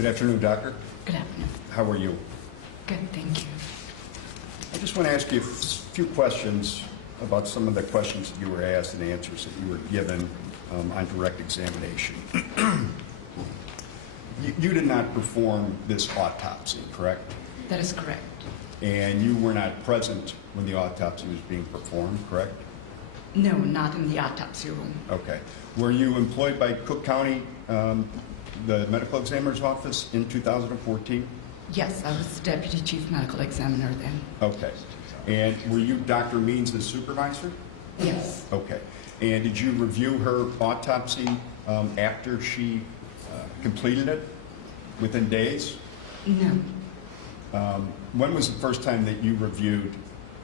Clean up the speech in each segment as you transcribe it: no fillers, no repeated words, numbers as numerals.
Good afternoon, Doctor. Good afternoon. How are you? Good, thank you. I just want to ask you a few questions about some of the questions that you were asked and answers that you were given on direct examination. You did not perform this autopsy, correct? That is correct. And you were not present when the autopsy was being performed, correct? No, not in the autopsy room. Okay. Were you employed by Cook County, the medical examiner's office in 2014? Yes, I was the deputy chief medical examiner then. Okay. And were you Dr. Means' supervisor? Yes. Okay. And did you review her autopsy after she completed it? Within days? No. When was the first time that you reviewed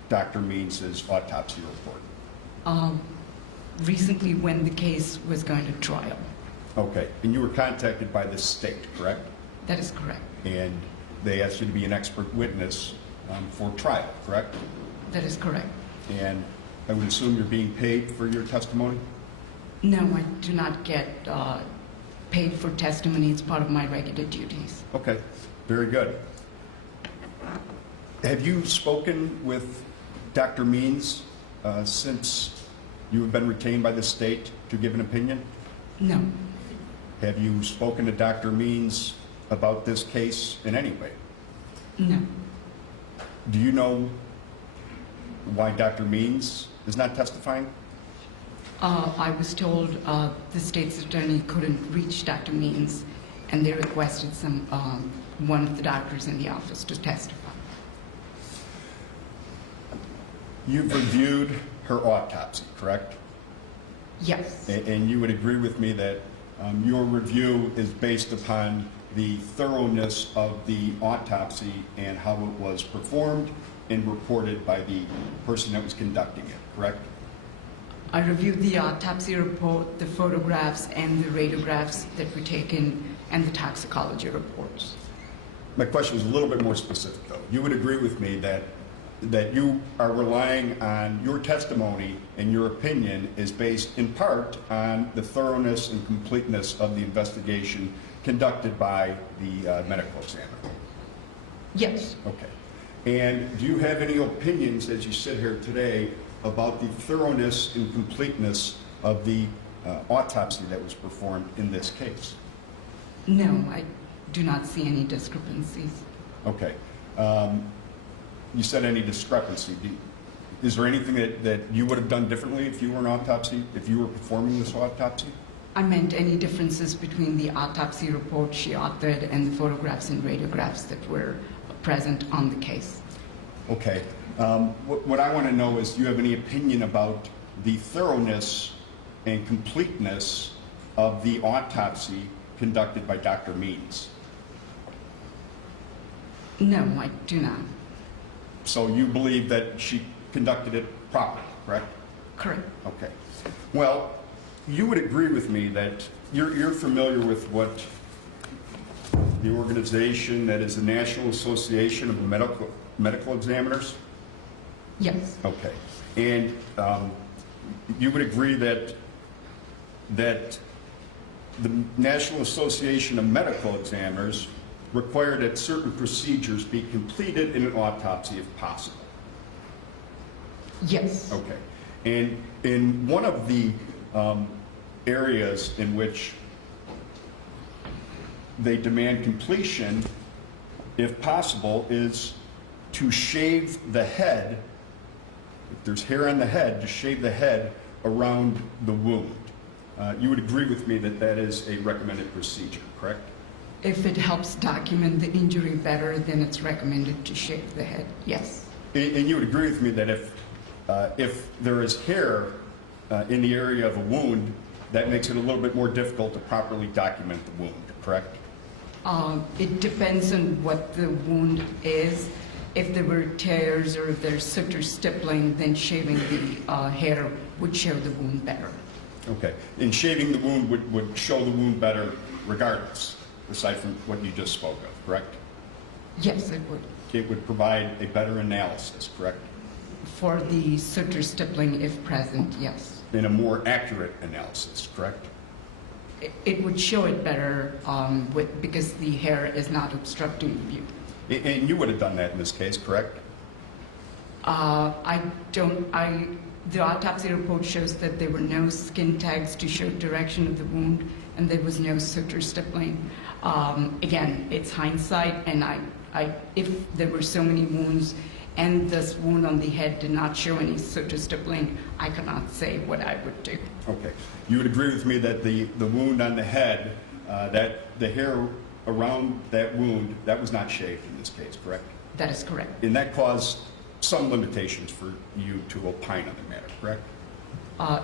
Dr. Means' autopsy report? Recently when the case was going to trial. Okay. And you were contacted by the state, correct? That is correct. And they asked you to be an expert witness for trial, correct? That is correct. And I would assume you're being paid for your testimony? No, I do not get paid for testimony. It's part of my regular duties. Okay. Very good. Have you spoken with Dr. Means since you have been retained by the state to give an opinion? No. Have you spoken to Dr. Means about this case in any way? No. Do you know why Dr. Means is not testifying? I was told the state's attorney couldn't reach Dr. Means, and they requested one of the doctors in the office to testify. You've reviewed her autopsy, correct? Yes. And you would agree with me that your review is based upon the thoroughness of the autopsy and how it was performed and reported by the person that was conducting it, correct? I reviewed the autopsy report, the photographs, and the radiographs that were taken, and the toxicology reports. My question was a little bit more specific, though. You would agree with me that you are relying on your testimony and your opinion is based in part on the thoroughness and completeness of the investigation conducted by the medical examiner? Yes. Okay. And do you have any opinions as you sit here today about the thoroughness and completeness of the autopsy that was performed in this case? No, I do not see any discrepancies. Okay. You said any discrepancy. Is there anything that you would have done differently if you were performing this autopsy? I meant any differences between the autopsy report she authored and the photographs and radiographs that were present on the case. Okay. What I want to know is, do you have any opinion about the thoroughness and completeness of the autopsy conducted by Dr. Means? No, I do not. So you believe that she conducted it properly, correct? Correct. Okay. Well, you would agree with me that you're familiar with what the organization that is the National Association of Medical Examiners? Yes. Okay. And you would agree that the National Association of Medical Examiners require that certain procedures be completed in an autopsy if possible? Yes. Okay. And in one of the areas in which they demand completion, if possible, is to shave the head. If there's hair on the head, to shave the head around the wound. You would agree with me that that is a recommended procedure, correct? If it helps document the injury better, then it's recommended to shave the head, yes. And you would agree with me that if there is hair in the area of a wound, that makes it a little bit more difficult to properly document the wound, correct? It depends on what the wound is. If there were tears or if there's suture stippling, then shaving the hair would show the wound better. Okay. And shaving the wound would show the wound better regardless, aside from what you just spoke of, correct? Yes, it would. It would provide a better analysis, correct? For the suture stippling, if present, yes. And a more accurate analysis, correct? it would show it better because the hair is not obstructing view. And you would have done that in this case, correct? The autopsy report shows that there were no skin tags to show direction of the wound, and there was no suture stippling. Again, it's hindsight, and if there were so many wounds and this wound on the head did not show any suture stippling, I cannot say what I would do. Okay. You would agree with me that the wound on the head, that the hair around that wound, that was not shaved in this case, correct? That is correct. And that caused some limitations for you to opine on the matter, correct?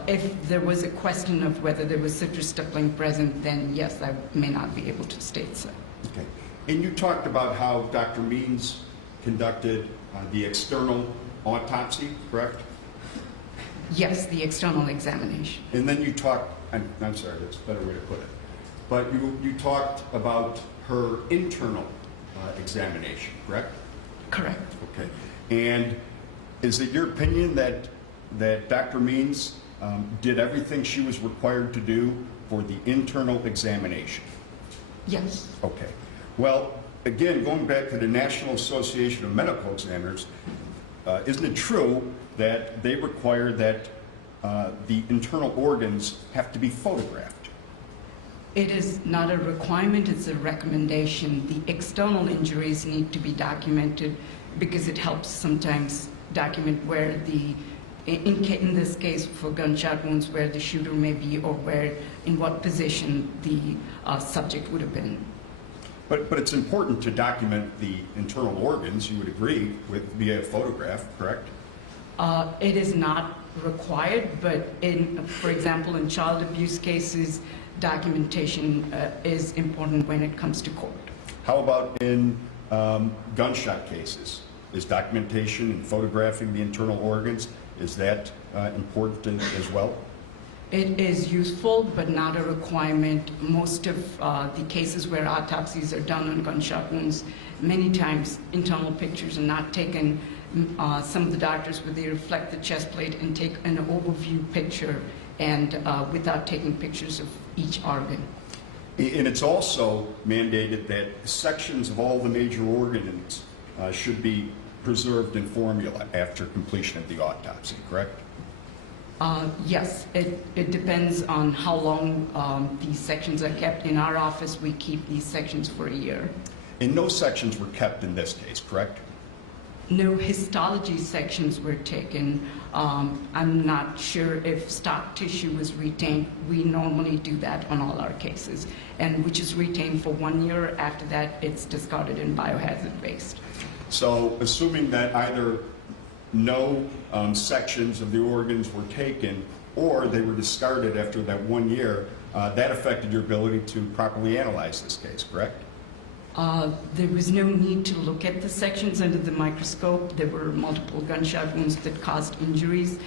If there was a question of whether there was suture stippling present, then yes, I may not be able to state so. Okay. And you talked about how Dr. Means conducted the external autopsy, correct? Yes, the external examination. And then you talked, I'm sorry, that's a better way to put it, but you talked about her internal examination, correct? Correct. Okay. And is it your opinion that Dr. Means did everything she was required to do for the internal examination? Yes. Okay. Well, again, going back to the National Association of Medical Examiners, isn't it true that they require that the internal organs have to be photographed? It is not a requirement, it's a recommendation. The external injuries need to be documented because it helps sometimes document where in this case for gunshot wounds, where the shooter may be or in what position the subject would have been. But it's important to document the internal organs, you would agree, via a photograph, correct? It is not required, but for example, in child abuse cases, documentation is important when it comes to court. How about in gunshot cases? Is documentation and photographing the internal organs, is that important as well? It is useful, but not a requirement. Most of the cases where autopsies are done on gunshot wounds, many times internal pictures are not taken. Some of the doctors would reflect the chest plate and take an overview picture and without taking pictures of each organ. And it's also mandated that sections of all the major organs should be preserved in formula after completion of the autopsy, correct? Yes, it depends on how long these sections are kept. In our office, we keep these sections for a year. And no sections were kept in this case, correct? No histology sections were taken. I'm not sure if stock tissue was retained. We normally do that on all our cases, and which is retained for 1 year. After that, it's discarded in biohazard waste. So assuming that either no sections of the organs were taken or they were discarded after that 1 year, that affected your ability to properly analyze this case, correct? There was no need to look at the sections under the microscope. There were multiple gunshot wounds that caused injuries.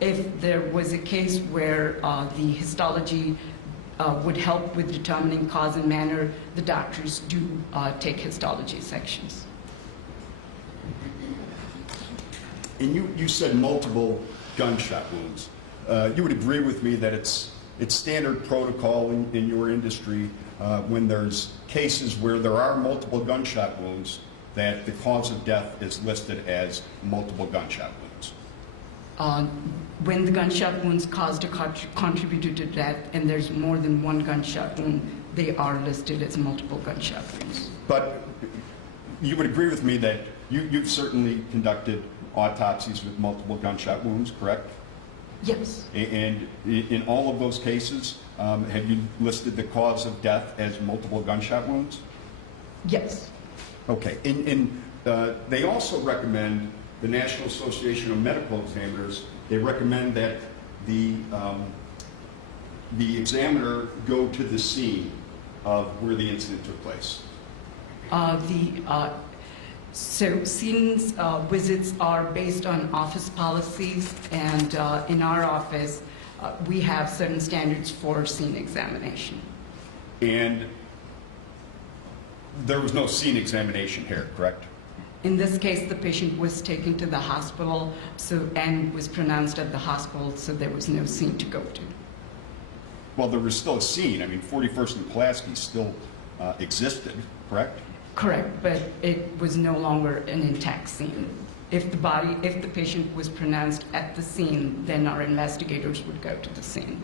If there was a case where the histology would help with determining cause and manner, the doctors do take histology sections. And you said multiple gunshot wounds. You would agree with me that it's standard protocol in your industry when there's cases where there are multiple gunshot wounds that the cause of death is listed as multiple gunshot wounds. When the gunshot wounds caused or contributed to death and there's more than one gunshot wound, they are listed as multiple gunshot wounds. But you would agree with me that you've certainly conducted autopsies with multiple gunshot wounds, correct? Yes. And in all of those cases, have you listed the cause of death as multiple gunshot wounds? Yes. Okay. And they also recommend, the National Association of Medical Examiners, they recommend that the examiner go to the scene of where the incident took place. So scenes visits are based on office policies, and in our office, we have certain standards for scene examination. And there was no scene examination here, correct? In this case, the patient was taken to the hospital and was pronounced at the hospital, so there was no scene to go to. Well, there was still a scene. I mean, 41st and Pulaski still existed, correct? Correct, but it was no longer an intact scene. If the patient was pronounced at the scene, then our investigators would go to the scene.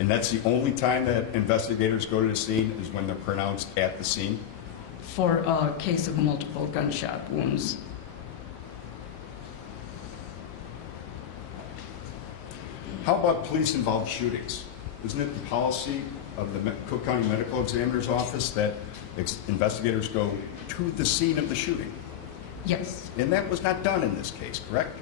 And that's the only time that investigators go to the scene is when they're pronounced at the scene? For a case of multiple gunshot wounds. How about police-involved shootings? Isn't it the policy of the Cook County Medical Examiner's Office that investigators go to the scene of the shooting? Yes, And that was not done in this case, correct?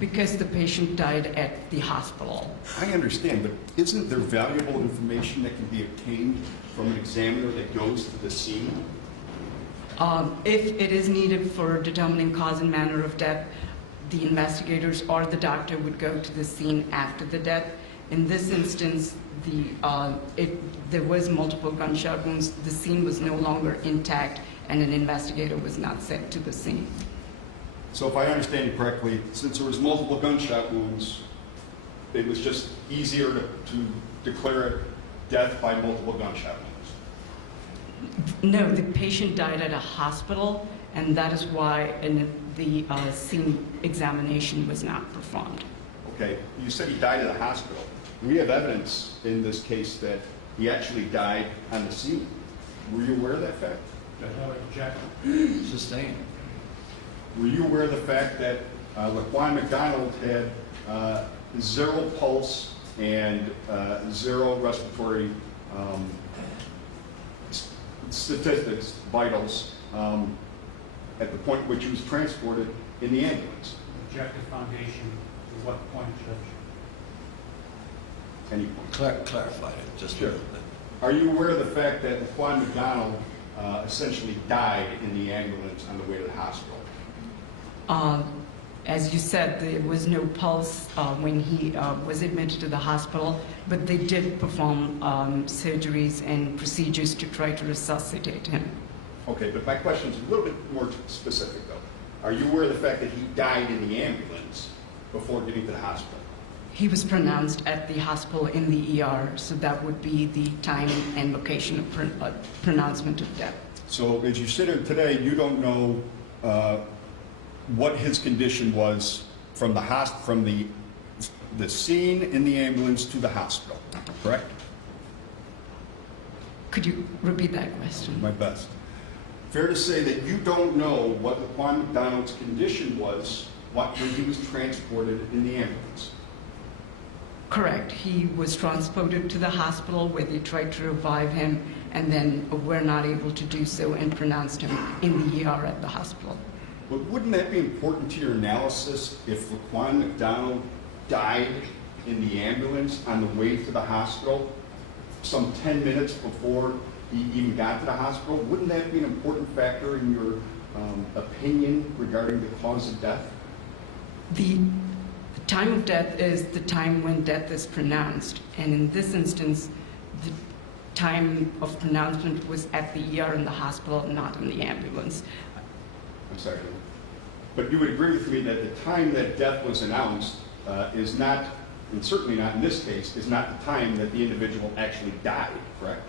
because the patient died at the hospital. I understand, but isn't there valuable information that can be obtained from an examiner that goes to the scene? If it is needed for determining cause and manner of death, the investigators or the doctor would go to the scene after the death. In this instance, there was multiple gunshot wounds. The scene was no longer intact, and an investigator was not sent to the scene. So if I understand you correctly, since there was multiple gunshot wounds, it was just easier to declare it death by multiple gunshot wounds? No, the patient died at a hospital, and that is why the scene examination was not performed. Okay, you said he died at a hospital. We have evidence in this case that he actually died on the scene. Were you aware of that fact? Sustained. Were you aware of the fact that Laquan McDonald had zero pulse and zero respiratory statistics, vitals, at the point at which he was transported in the ambulance? Objective foundation, to what point, Judge? Any point? Clarified it just a Sure. little bit. Are you aware of the fact that Laquan McDonald essentially died in the ambulance on the way to the hospital? As you said, there was no pulse when he was admitted to the hospital, but they did perform surgeries and procedures to try to resuscitate him. Okay, but my question is a little bit more specific, though. Are you aware of the fact that he died in the ambulance before getting to the hospital? He was pronounced at the hospital in the ER, so that would be the time and location of pronouncement of death. So as you sit here today, you don't know what his condition was from the scene in the ambulance to the hospital, correct? Could you repeat that question? My best. Fair to say that you don't know what Laquan McDonald's condition was when he was transported in the ambulance? Correct. He was transported to the hospital where they tried to revive him, and then were not able to do so and pronounced him in the ER at the hospital. But wouldn't that be important to your analysis if Laquan McDonald died in the ambulance on the way to the hospital some 10 minutes before he even got to the hospital? Wouldn't that be an important factor in your opinion regarding the cause of death? The time of death is the time when death is pronounced, and in this instance, the time of pronouncement was at the ER in the hospital, not in the ambulance. I'm sorry. But you would agree with me that the time that death was announced is not, and certainly not in this case, is not the time that the individual actually died, correct?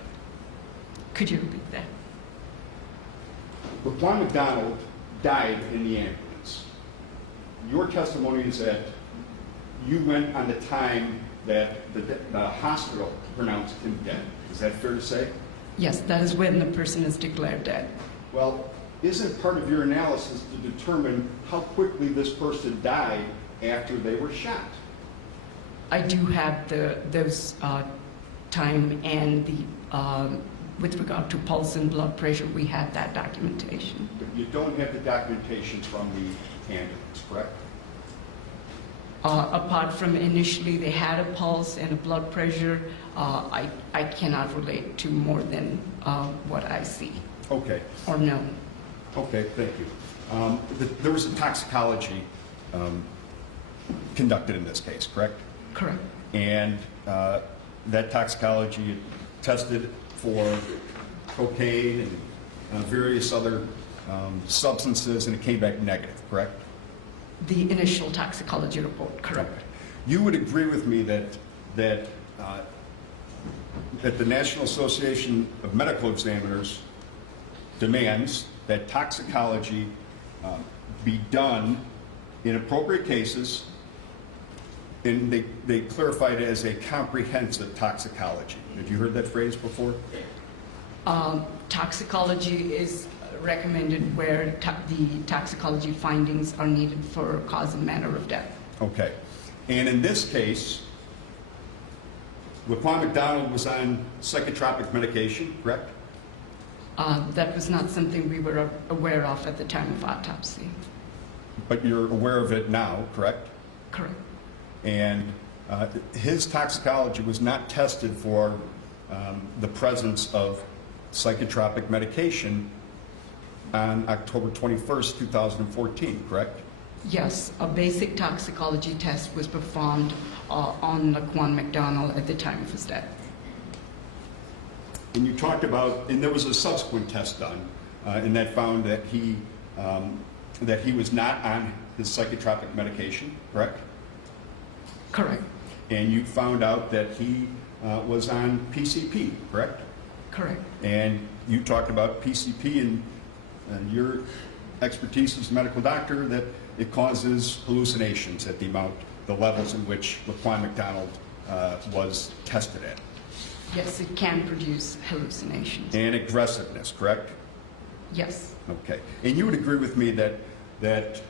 Could you repeat that? Laquan McDonald died in the ambulance. Your testimony is that you went on the time that the hospital pronounced him dead. Is that fair to say? Yes, that is when the person is declared dead. Well, isn't part of your analysis to determine how quickly this person died after they were shot? I do have those time and with regard to pulse and blood pressure, we have that documentation. But you don't have the documentation from the ambulance, correct? Apart from initially they had a pulse and a blood pressure, I cannot relate to more than what I see Okay. or know. Okay, thank you. There was a toxicology conducted in this case, correct? Correct. And that toxicology tested for cocaine and various other substances, and it came back negative, correct? The initial toxicology report, correct. You would agree with me that that the National Association of Medical Examiners demands that toxicology be done in appropriate cases, and they clarified it as a comprehensive toxicology. Have you heard that phrase before? Toxicology is recommended where the toxicology findings are needed for cause and manner of death. Okay. And in this case, Laquan McDonald was on psychotropic medication, correct? That was not something we were aware of at the time of autopsy. But you're aware of it now, correct? Correct. And his toxicology was not tested for the presence of psychotropic medication on October 21st, 2014, correct? Yes, a basic toxicology test was performed on Laquan McDonald at the time of his death. And you talked about, and there was a subsequent test done, and that found that he was not on his psychotropic medication, correct? Correct. And you found out that he was on PCP, correct? Correct. And you talked about PCP and your expertise as a medical doctor, that it causes hallucinations at the levels in which Laquan McDonald was tested at. Yes, it can produce hallucinations. And aggressiveness, correct? Yes. Okay. And you would agree with me that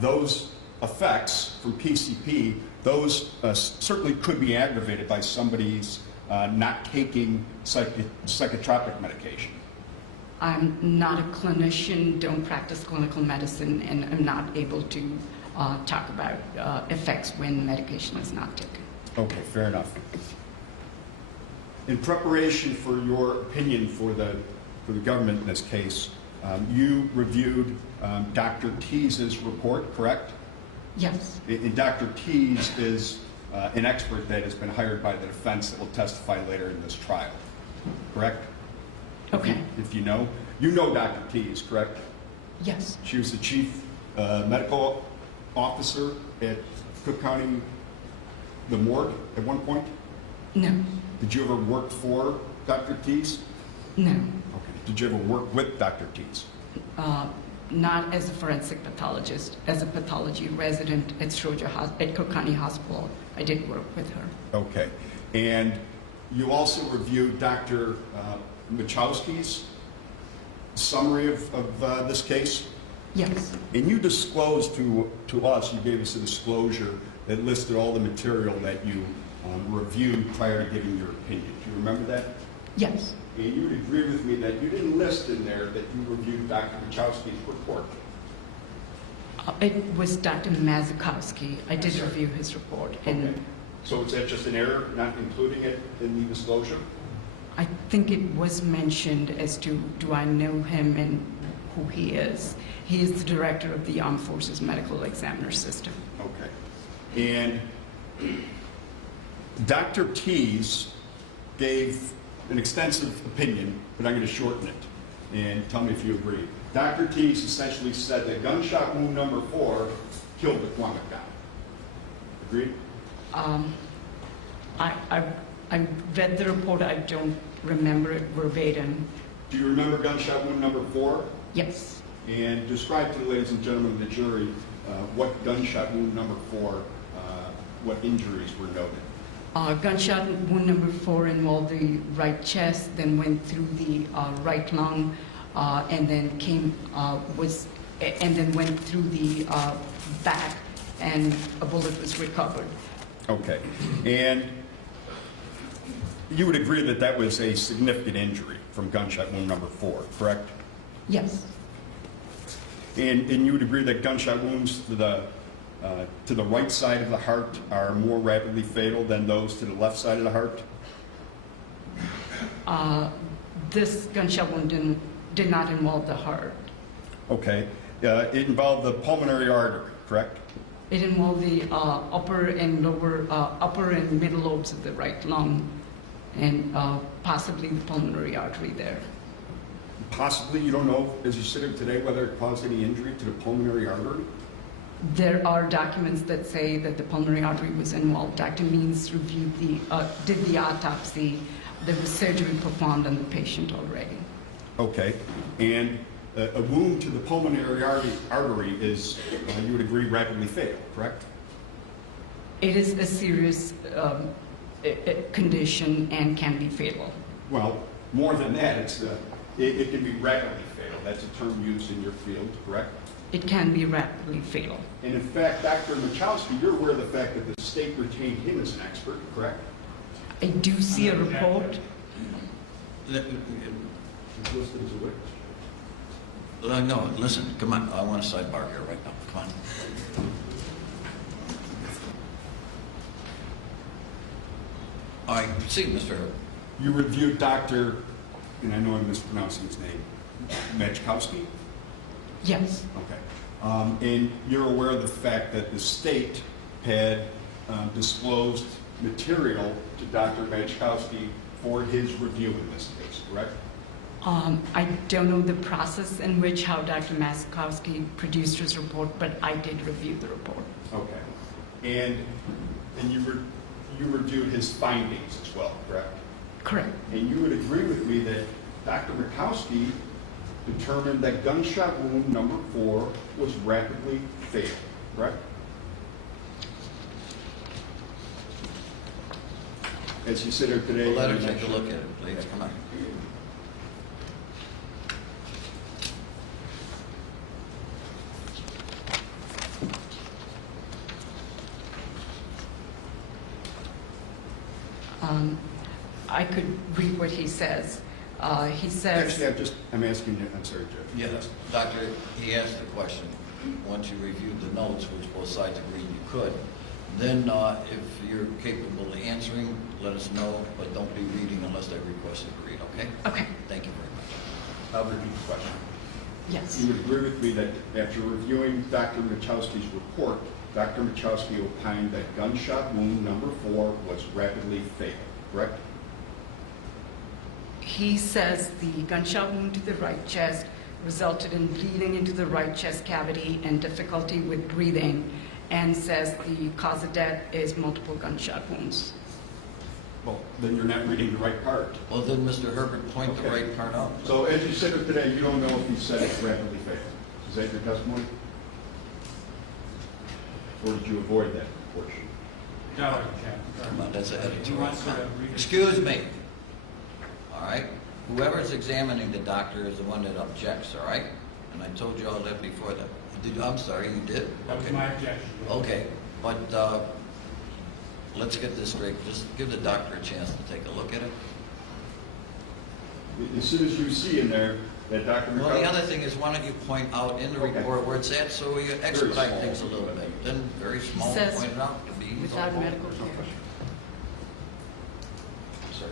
those effects from PCP, those certainly could be aggravated by somebody's not taking psychotropic medication. I'm not a clinician, don't practice clinical medicine, and I'm not able to talk about effects when medication is not taken. Okay, fair enough. In preparation for your opinion for the government in this case, you reviewed Dr. Tease's report, correct? Yes. And Dr. Tease is an expert that has been hired by the defense that will testify later in this trial, correct? Okay. If you know. You know Dr. Tease, correct? Yes. She was the chief medical officer at Cook County, the morgue at one point? No. Did you ever work for Dr. Tease? No. Okay. Did you ever work with Dr. Tease? Not as a forensic pathologist, as a pathology resident at Cook County Hospital. I did work with her. Okay. And you also reviewed Dr. Machowski's summary of this case? Yes. And you disclosed to us, you gave us a disclosure that listed all the material that you reviewed prior to giving your opinion. Do you remember that? Yes. And you would agree with me that you didn't list in there that you reviewed Dr. Machowski's report. It was Dr. Mazikowski. I did review his report. And Okay. So is that just an error, not including it in the disclosure? I think it was mentioned as to, do I know him and who he is? He is the director of the Armed Forces Medical Examiner System. Okay. And Dr. Tease gave an extensive opinion, but I'm going to shorten it and tell me if you agree. Dr. Tease essentially said that gunshot wound number 4 killed Laquan McDonald. Agreed? I read the report. I don't remember it verbatim. Do you remember gunshot wound number 4? Yes. And describe to the ladies and gentlemen of the jury what gunshot wound number 4, what injuries were noted. Gunshot wound number 4 involved the right chest, then went through the right lung, and then went through the back, and a bullet was recovered. Okay. And you would agree that that was a significant injury from gunshot wound number 4, correct? Yes. And you would agree that gunshot wounds to the right side of the heart are more rapidly fatal than those to the left side of the heart? This gunshot wound did not involve the heart. Okay. It involved the pulmonary artery, correct? It involved the upper and middle lobes of the right lung, and possibly the pulmonary artery there. Possibly, you don't know, as you sit here today, whether it caused any injury to the pulmonary artery? There are documents that say that the pulmonary artery was involved. Dr. Means did the autopsy, there was surgery performed on the patient already. Okay. And a wound to the pulmonary artery is, you would agree, rapidly fatal, correct? It is a serious condition and can be fatal. Well, more than that, it can be rapidly fatal. That's a term used in your field, correct? It can be rapidly fatal. And in fact, Dr. Machowski, you're aware of the fact that the state retained him as an expert, correct? I do see a report. He's listed as a witness. No, listen, come on, I want a sidebar here right now, come on. I see, Mr. Herbert. You reviewed Dr., and I know I'm mispronouncing his name, Machowski? Yes, Okay. And you're aware of the fact that the state had disclosed material to Dr. Machowski for his review in this case, correct? I don't know the process in which how Dr. Maskowski produced his report, but I did review the report. Okay. And you reviewed his findings as well, correct? Correct. And you would agree with me that Dr. Machowski determined that gunshot wound number 4 was rapidly fatal, correct? As you sit here today... Well, let her take a look at it, please, come on. I could read what he says. He says... Actually, I'm asking you, I'm sorry, Judge. Yes, Doctor, he asked the question. Once you reviewed the notes, which both sides agreed you could, then if you're capable of answering, let us know, but don't be reading unless I request it to read, okay? Okay. Thank you very much. I'll repeat the question. Yes. You would agree with me that after reviewing Dr. Machowski's report, Dr. Machowski opined that gunshot wound number 4 was rapidly fatal, correct? He says the gunshot wound to the right chest resulted in bleeding into the right chest cavity and difficulty with breathing, and says the cause of death is multiple gunshot wounds. Well, then you're not reading the right part. Well, then Mr. Herbert point the Okay. right part out. So as you sit here today, you don't know if he said it's rapidly fatal. Is that your testimony? Or did you avoid that portion? No, Jack. Come on, that's an He editorial. wants to read it. Excuse me. All right? Whoever's examining the doctor is the one that objects, all right? And I told you all that before that. I'm sorry, you did? That was Okay. my objection. Okay, but let's get this straight. Just give the doctor a chance to take a look at it. As soon as you see in there that Dr. Well, the Machowski... other thing is, why don't you point out in the Okay. report where it's at so we expedite small. things a little bit. Then very small, says point it out to be without helpful. medical care. Sir.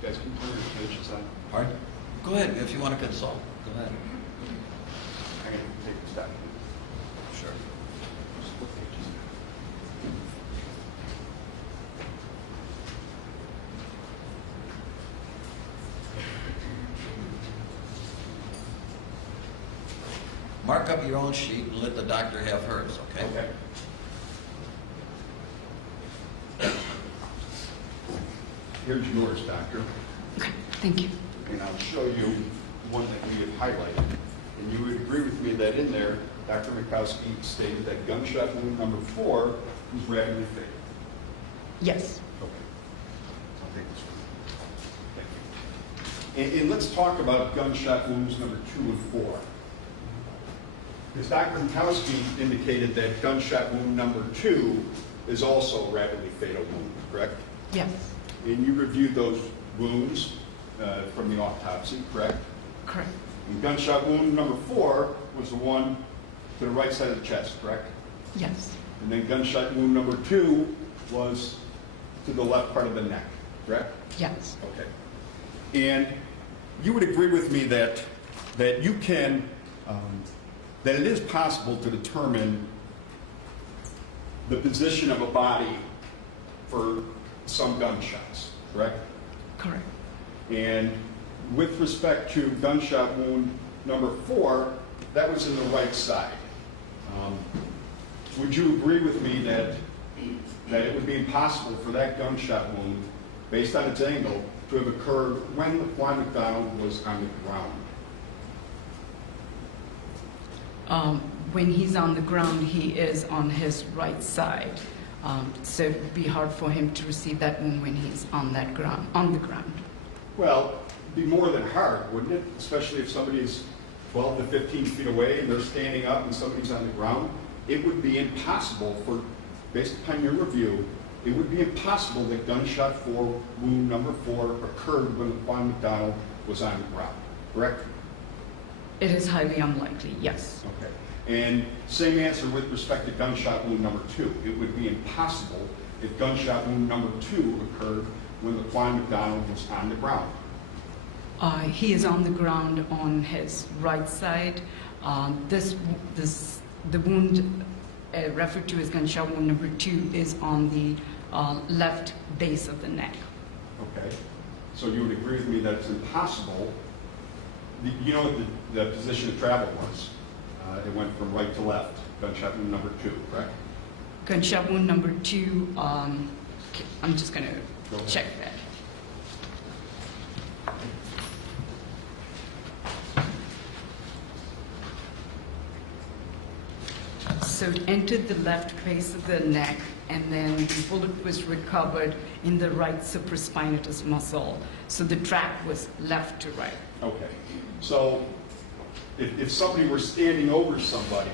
Guys, can you turn your page aside? Pardon? Go ahead, if you want to consult. Go ahead. I'm going to take this document. Sure. Just what page is it? Mark up your own sheet and let the doctor have hers, okay? Okay. Here's yours, Doctor. Okay, thank you. And I'll show you one that we have highlighted. And you would agree with me that in there, Dr. Machowski stated that gunshot wound number 4 was rapidly fatal. Yes. Okay. I'll take this one. Thank you. And let's talk about gunshot wounds number 2 and 4. Because Dr. Machowski indicated that gunshot wound number 2 is also a rapidly fatal wound, correct? Yes. And you reviewed those wounds from the autopsy, correct? Correct. And gunshot wound number 4 was the one to the right side of the chest, correct? Yes. And then gunshot wound number 2 was to the left part of the neck, correct? Yes. Okay. And you would agree with me that you can, that it is possible to determine the position of a body for some gunshots, correct? Correct. And with respect to gunshot wound number 4, that was in the right side. Would you agree with me that it would be impossible for that gunshot wound, based on its angle, to have occurred when Laquan McDonald was on the ground? When he's on the ground, he is on his right side. So it would be hard for him to receive that wound when he's on the ground. Well, it'd be more than hard, wouldn't it? Especially if somebody is 12 to 15 feet away and they're standing up and somebody's on the ground. It would be impossible based upon your review, it would be impossible that gunshot wound number 4 occurred when Laquan McDonald was on the ground, correct? It is highly unlikely, yes. Okay. And same answer with respect to gunshot wound number 2. It would be impossible if gunshot wound number 2 occurred when Laquan McDonald was on the ground. He is on the ground on his right side. The wound referred to as gunshot wound number 2 is on the left base of the neck. Okay. So you would agree with me that it's impossible. You know what the position of travel was? It went from right to left. Gunshot wound number 2, correct? Gunshot wound number 2, I'm just going Go to ahead. check that. So it entered the left base of the neck, and then the bullet was recovered in the right supraspinatus muscle. So the track was left to right. Okay. So if somebody were standing over somebody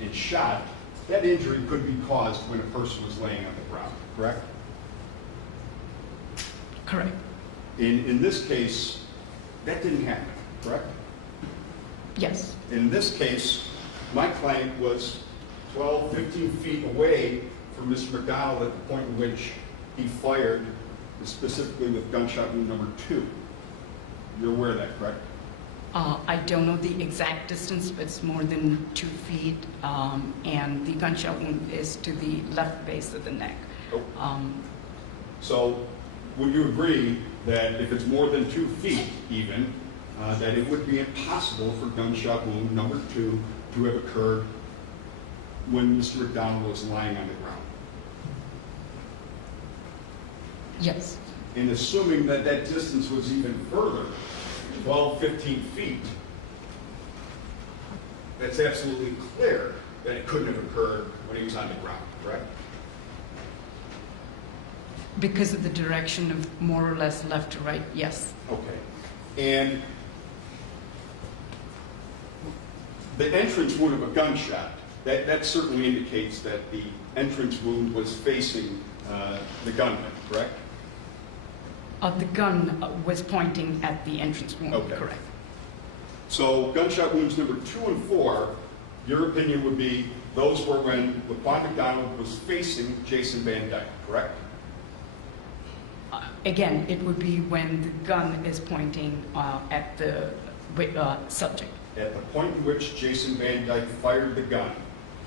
and shot, that injury could be caused when a person was laying on the ground, correct? Correct. In this case, that didn't happen, correct? Yes. In this case, my client was 12, 15 feet away from Mr. McDonald at the point in which he fired, specifically with gunshot wound number 2. You're aware of that, correct? I don't know the exact distance, but it's more than 2 feet, and the gunshot wound is to the left base of the neck. So would you agree that if it's more than 2 feet even, that it would be impossible for gunshot wound number 2 to have occurred when Mr. McDonald was lying on the ground? Yes. And assuming that that distance was even further, 12, 15 feet, that's absolutely clear that it couldn't have occurred when he was on the ground, correct? Because of the direction of more or less left to right, yes. Okay. And the entrance wound of a gunshot, that certainly indicates that the entrance wound was facing the gunman, correct? The gun was pointing at the entrance wound, Okay. correct. So gunshot wounds number 2 and 4, your opinion would be those were when Laquan McDonald was facing Jason Van Dyke, correct? Again, it would be when the gun is pointing at the subject. At the point in which Jason Van Dyke fired the gun,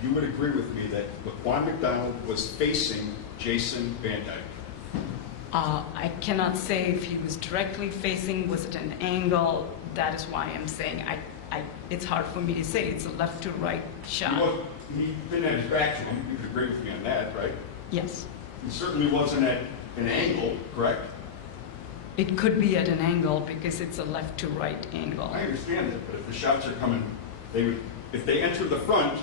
you would agree with me that Laquan McDonald was facing Jason Van Dyke. I cannot say if he was directly facing, was it an angle? That is why I'm saying it's hard for me to say. It's a left to right shot. He didn't have his back to him. You could agree with me on that, right? Yes. He certainly wasn't at an angle, correct? It could be at an angle because it's a left to right angle. I understand that, but if the shots are coming, if they enter the front,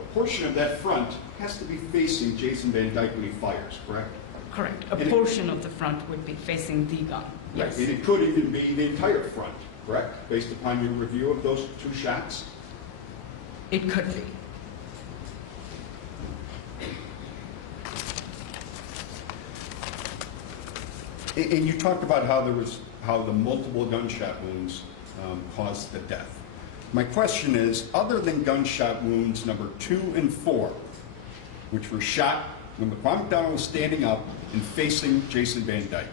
a portion of that front has to be facing Jason Van Dyke when he fires, correct? Correct. A portion of the front would be facing the gun. Yes. Right. And it could even be the entire front, correct? Based upon your review of those 2 shots? It could be. And you talked about how the multiple gunshot wounds caused the death. My question is, other than gunshot wounds number 2 and 4, which were shot when LaQuan McDonald was standing up and facing Jason Van Dyke,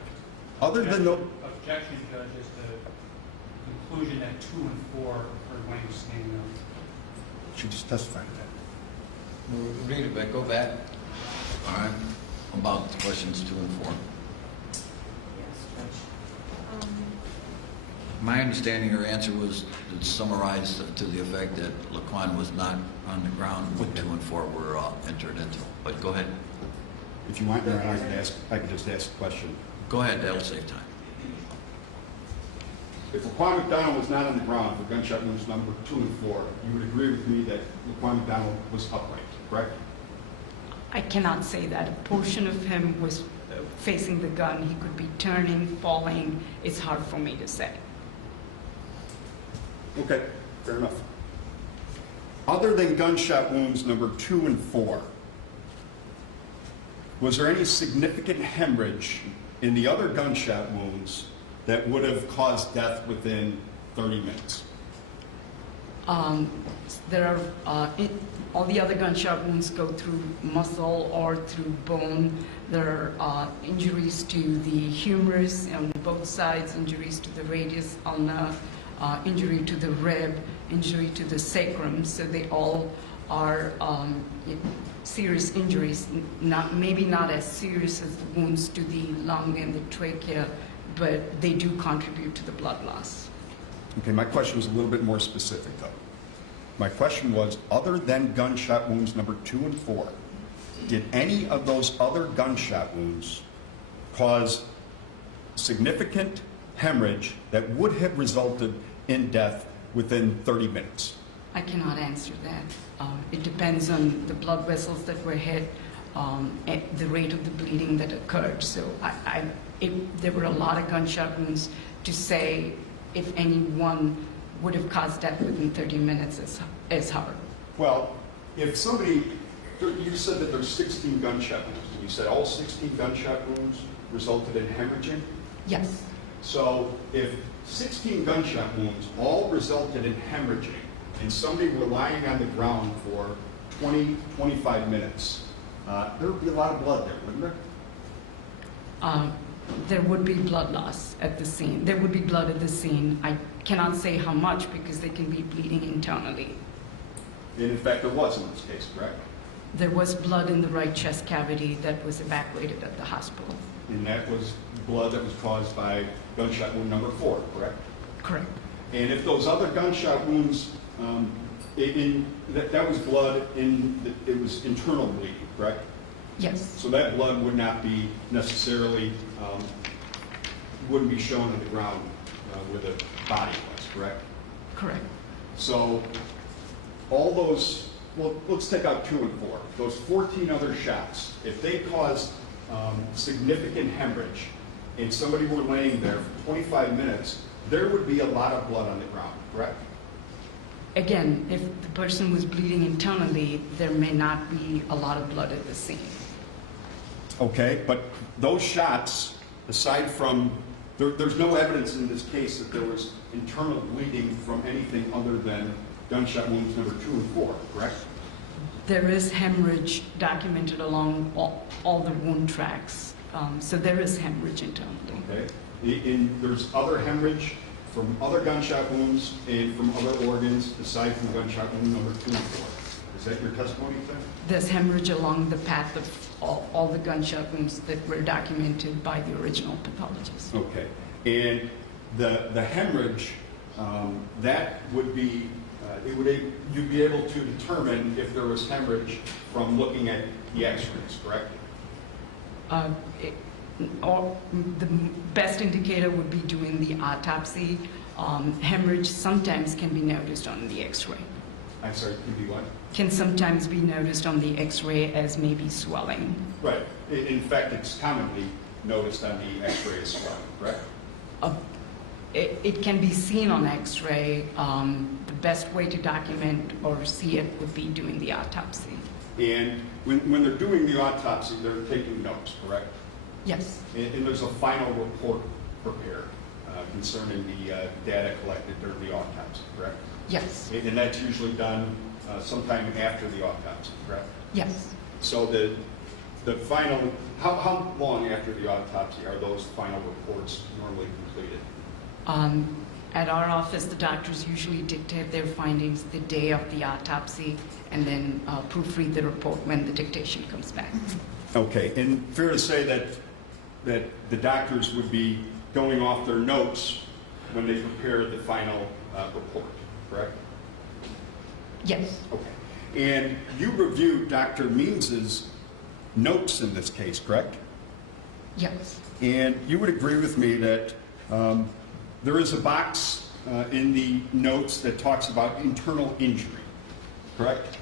other than those... Objection, Judge, is the conclusion that 2 and 4 occurred when he was standing up. She just testified to that. Read it back, go back. All right, about the questions 2 and 4. Yes, Judge. My understanding your answer was summarized to the effect that LaQuan was not on the ground when 2 and 4 were entered into. But go ahead. If you want, Your Honor, I can just ask a question. Go ahead, that'll save time. If LaQuan McDonald was not on the ground for gunshot wounds number 2 and 4, you would agree with me that LaQuan McDonald was upright, correct? I cannot say that. A portion of him was facing the gun. He could be turning, falling. It's hard for me to say. Okay, fair enough. Other than gunshot wounds number 2 and 4, was there any significant hemorrhage in the other gunshot wounds that would have caused death within 30 minutes? There are all the other gunshot wounds go through muscle or through bone. There are injuries to the humerus on both sides, injuries to the radius ulna, injury to the rib, injury to the sacrum. So they all are serious injuries. Maybe not as serious as the wounds to the lung and the trachea, but they do contribute to the blood loss. Okay, my question was a little bit more specific, though. My question was, other than gunshot wounds number 2 and 4, did any of those other gunshot wounds cause significant hemorrhage that would have resulted in death within 30 minutes? I cannot answer that. It depends on the blood vessels that were hit, at the rate of the bleeding that occurred. So there were a lot of gunshot wounds. To say if any one would have caused death within 30 minutes is hard. Well, if somebody, you said that there's 16 gunshot wounds. You said all 16 gunshot wounds resulted in hemorrhaging? Yes. So if 16 gunshot wounds all resulted in hemorrhaging and somebody were lying on the ground for 20, 25 minutes, there would be a lot of blood there, wouldn't there? There would be blood loss at the scene. There would be blood at the scene. I cannot say how much because they can be bleeding internally. And in fact, there was in this case, correct? There was blood in the right chest cavity that was evacuated at the hospital. And that was blood that was caused by gunshot wound number 4, correct? Correct. And if those other gunshot wounds, that was blood it was internal bleeding, correct? Yes. So that blood would not be necessarily, wouldn't be shown on the ground where the body was, correct? Correct. So all those, well, let's take out 2 and 4. Those 14 other shots, if they caused significant hemorrhage and somebody were laying there for 25 minutes, there would be a lot of blood on the ground, correct? Again, if the person was bleeding internally, there may not be a lot of blood at the scene. Okay, but those shots, aside from, there's no evidence in this case that there was internal bleeding from anything other than gunshot wounds number 2 and 4, correct? There is hemorrhage documented along all the wound tracks. So there is hemorrhage internally. Okay. And there's other hemorrhage from other gunshot wounds and from other organs aside from gunshot wound number 2 and 4. Is that your testimony, then? There's hemorrhage along the path of all the gunshot wounds that were documented by the original pathologist. Okay. And the hemorrhage, that would be, you'd be able to determine if there was hemorrhage from looking at the x-rays, correct? Or the best indicator would be doing the autopsy. Hemorrhage sometimes can be noticed on the x-ray. I'm sorry, can be what? Can sometimes be noticed on the x-ray as maybe swelling. Right. In fact, it's commonly noticed on the x-ray as swelling, correct? It can be seen on x-ray. The best way to document or see it would be doing the autopsy. And when they're doing the autopsy, they're taking notes, correct? Yes. And there's a final report prepared concerning the data collected during the autopsy, correct? Yes, And that's usually done sometime after the autopsy, correct? yes. So the final, how long after the autopsy are those final reports normally completed? At our office, the doctors usually dictate their findings the day of the autopsy and then proofread the report when the dictation comes back. Okay, and fair to say that the doctors would be going off their notes when they prepare the final report, correct? Yes, Okay. And you reviewed Dr. Means's notes in this case, correct? yes, And you would agree with me that there is a box in the notes that talks about internal injury, correct?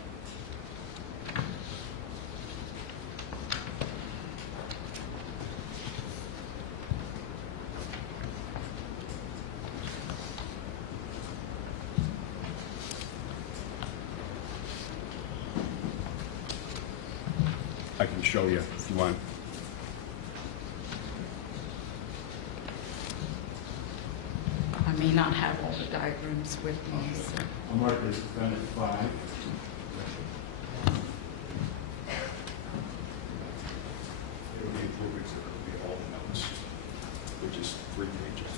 I can show you if you want. I may not have all the diagrams with me, so. I'll mark this defendant 5. It'll be improvements, it'll be all the notes, which is 3 pages.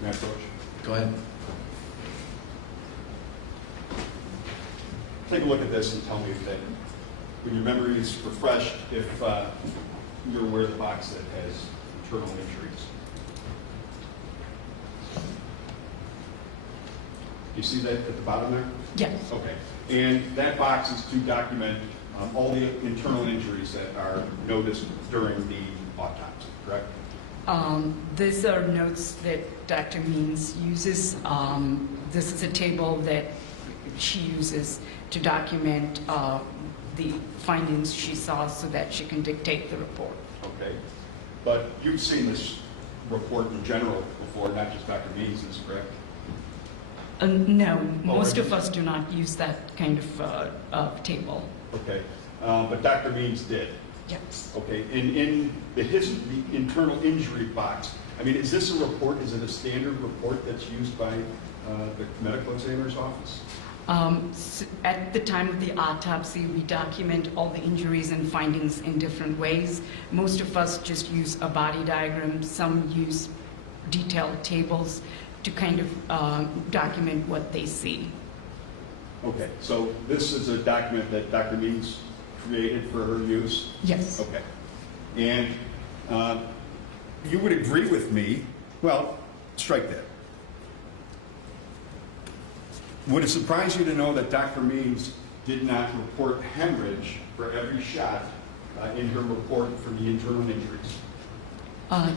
May I approach? Go ahead. Take a look at this and tell me if that, when your memory is refreshed, if you're aware of the box that has internal injuries. You see that at the bottom there? Yes, Okay. And that box is to document all the internal injuries that are noticed during the autopsy, correct? these are notes that Dr. Means uses. This is a table that she uses to document the findings she saw so that she can dictate the report. Okay. But you've seen this report in general before, not just Dr. Means's, correct? No, most of us do not use that kind of table. Okay. But Dr. Means did. Yes. Okay. In the internal injury box, I mean, is this a report? Is it a standard report that's used by the medical examiner's office? At the time of the autopsy, we document all the injuries and findings in different ways. Most of us just use a body diagram. Some use detailed tables to kind of document what they see. Okay, so this is a document that Dr. Means created for her use? Yes. Okay. And you would agree with me, well, strike that. Would it surprise you to know that Dr. Means did not report hemorrhage for every shot in her report for the internal injuries?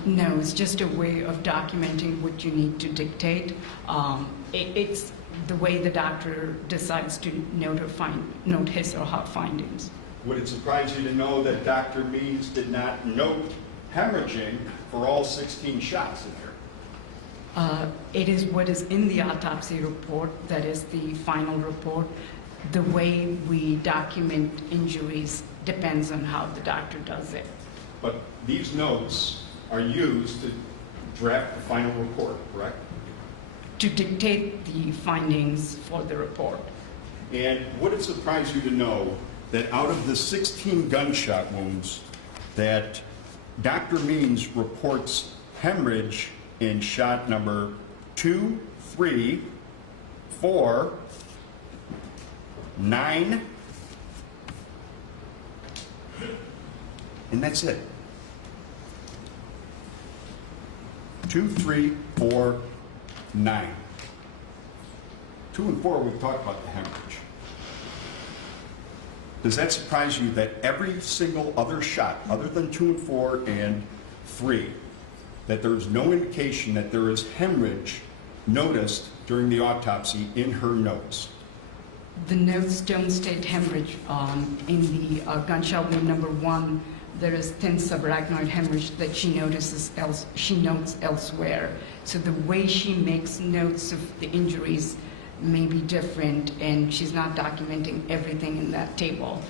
No, it's just a way of documenting what you need to dictate. It's the way the doctor decides to note his or her findings. Would it surprise you to know that Dr. Means did not note hemorrhaging for all 16 shots in her? It is what is in the autopsy report that is the final report. The way we document injuries depends on how the doctor does it. But these notes are used to draft the final report, correct? To dictate the findings for the report. And would it surprise you to know that out of the 16 gunshot wounds that Dr. Means reports hemorrhage in shot number 2, 3, 4, 9, and that's it. 2, 3, 4, 9. 2 and 4, we've talked about the hemorrhage. Does that surprise you that every single other shot, other than 2 and 4 and 3, that there's no indication that there is hemorrhage noticed during the autopsy in her notes? The notes don't state hemorrhage. In the gunshot wound number 1, there is thin subarachnoid hemorrhage that she notes elsewhere. So the way she makes notes of the injuries may be different, and she's not documenting everything in that table.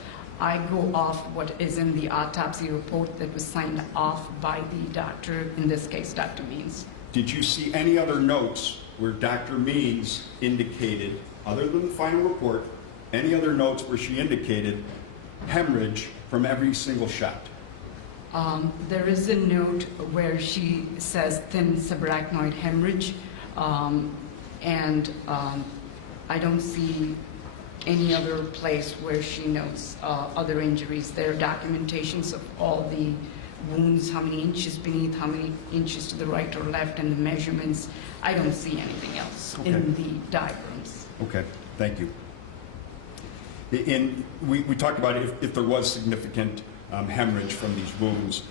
I go off what is in the autopsy report that was signed off by the doctor, in this case, Dr. Means. Did you see any other notes where Dr. Means indicated, other than the final report, any other notes where she indicated hemorrhage from every single shot? There is a note where she says thin subarachnoid hemorrhage, and I don't see any other place where she notes other injuries. There are documentations of all the wounds, how many inches beneath, how many inches to the right or left, and the measurements. I don't see anything else in the diagrams. Okay, thank you. We talked about if there was significant hemorrhage from these wounds,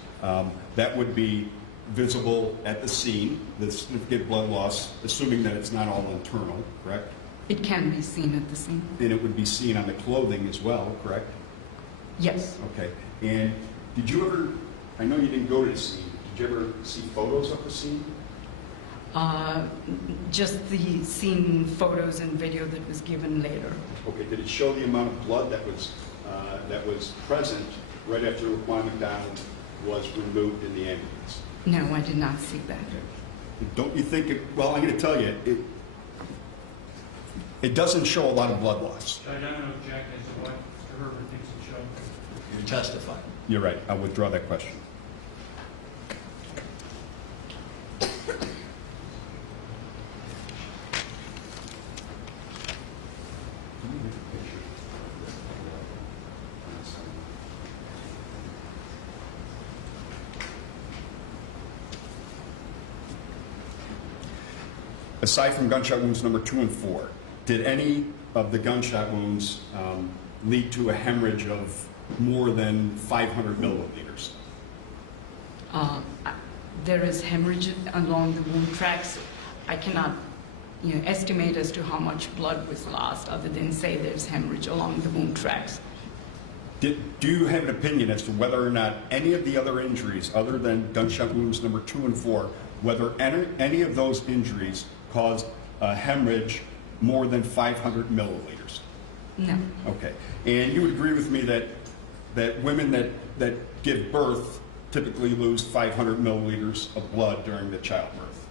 that would be visible at the scene, the significant blood loss, assuming that it's not all internal, correct? It can be seen at the scene. And it would be seen on the clothing as well, correct? Yes. Okay. And did you ever, I know you didn't go to the scene, did you ever see photos of the scene? Just the scene photos and video that was given later. Okay, did it show the amount of blood that was present right after Juan McDonald was removed in the ambulance? No, I did not see that. Don't you think well, I'm going to tell you, it doesn't show a lot of blood loss. So I don't know, Jack, as to what Mr. Herbert thinks it showed. You testify. You're right, I'll withdraw that question. Aside from gunshot wounds number 2 and 4, did any of the gunshot wounds lead to a hemorrhage of more than 500 milliliters? There is hemorrhage along the wound tracks. I cannot, estimate as to how much blood was lost, other than say there's hemorrhage along the wound tracks. Do you have an opinion as to whether or not any of the other injuries, other than gunshot wounds number 2 and 4, whether any of those injuries caused a hemorrhage more than 500 milliliters? No. Okay. And you would agree with me that women that give birth typically lose 500 milliliters of blood during the childbirth?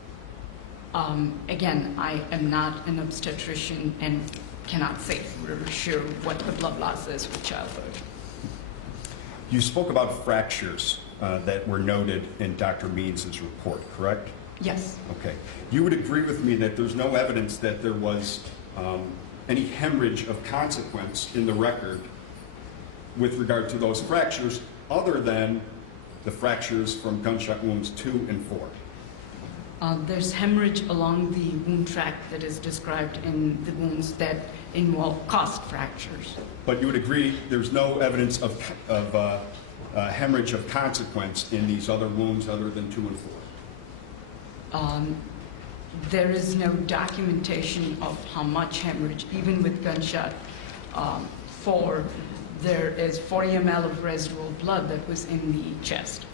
Again, I am not an obstetrician and cannot say for sure what the blood loss is with childbirth. You spoke about fractures that were noted in Dr. Means' report, correct? Yes. Okay. You would agree with me that there's no evidence that there was any hemorrhage of consequence in the record with regard to those fractures, other than the fractures from gunshot wounds 2 and 4? There's hemorrhage along the wound tract that is described in the wounds that involve cost fractures. But you would agree there's no evidence of hemorrhage of consequence in these other wounds other than 2 and 4? There is no documentation of how much hemorrhage, even with gunshot 4, there is 40 ml of residual blood that was in the chest.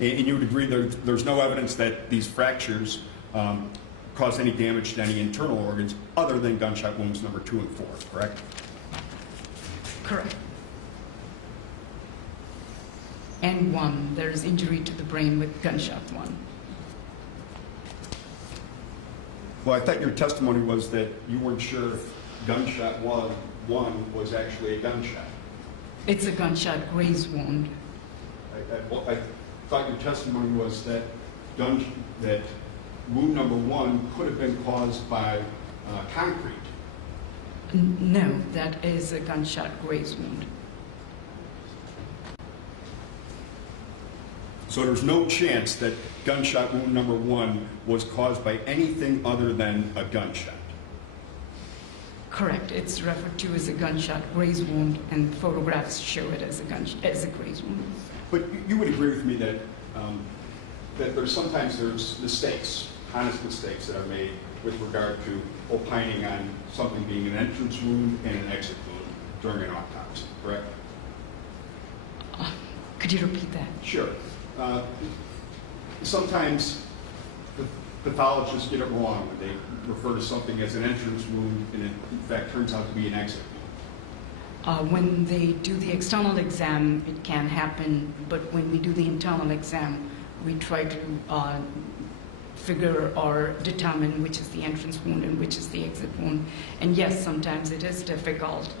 And you would agree there's no evidence that these fractures caused any damage to any internal organs other than gunshot wounds number 2 and 4, correct? Correct. And 1, there is injury to the brain with gunshot 1. Well, I thought your testimony was that you weren't sure if gunshot 1 was actually a gunshot. It's a gunshot graze wound. I thought your testimony was that wound number 1 could have been caused by concrete. No, that is a gunshot graze wound. So there's no chance that gunshot wound number 1 was caused by anything other than a gunshot. Correct. It's referred to as a gunshot graze wound, and photographs show it as a graze wound. But you would agree with me that sometimes there's mistakes, honest mistakes that are made with regard to opining on something being an entrance wound and an exit wound during an autopsy, correct? Could you repeat that? Sure. Sometimes the pathologists get it wrong when they refer to something as an entrance wound and it in fact turns out to be an exit When they do the external exam, it can happen, but when we do the internal exam, we try to figure or determine which is the entrance wound and which is the exit wound. And yes, sometimes it is difficult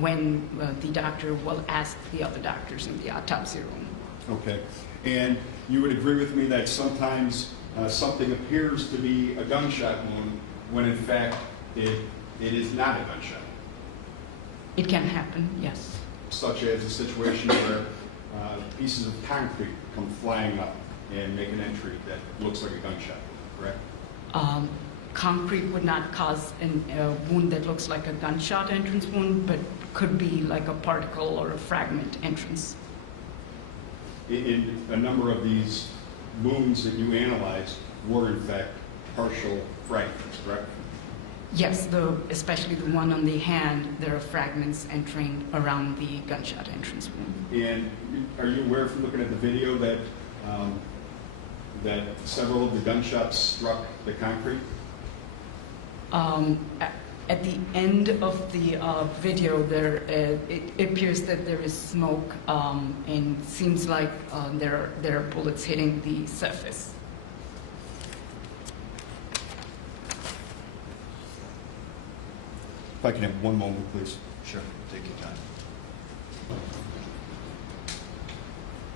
when the doctor will ask the other doctors in the autopsy room. Okay. And you would agree with me that sometimes something appears to be a gunshot wound when in fact it is not a gunshot? It can happen, yes. Such as a situation where pieces of concrete come flying up and make an entry that looks like a gunshot, correct? Concrete would not cause a wound that looks like a gunshot entrance wound, but could be like a particle or a fragment entrance. In a number of these wounds that you analyzed were in fact partial fragments, correct? Yes, especially the one on the hand, there are fragments entering around the gunshot entrance wound. And are you aware from looking at the video that that several of the gunshots struck the concrete? At the end of the video, it appears that there is smoke, and seems like there are bullets hitting the surface. If I can have one moment, please. Sure, take your time.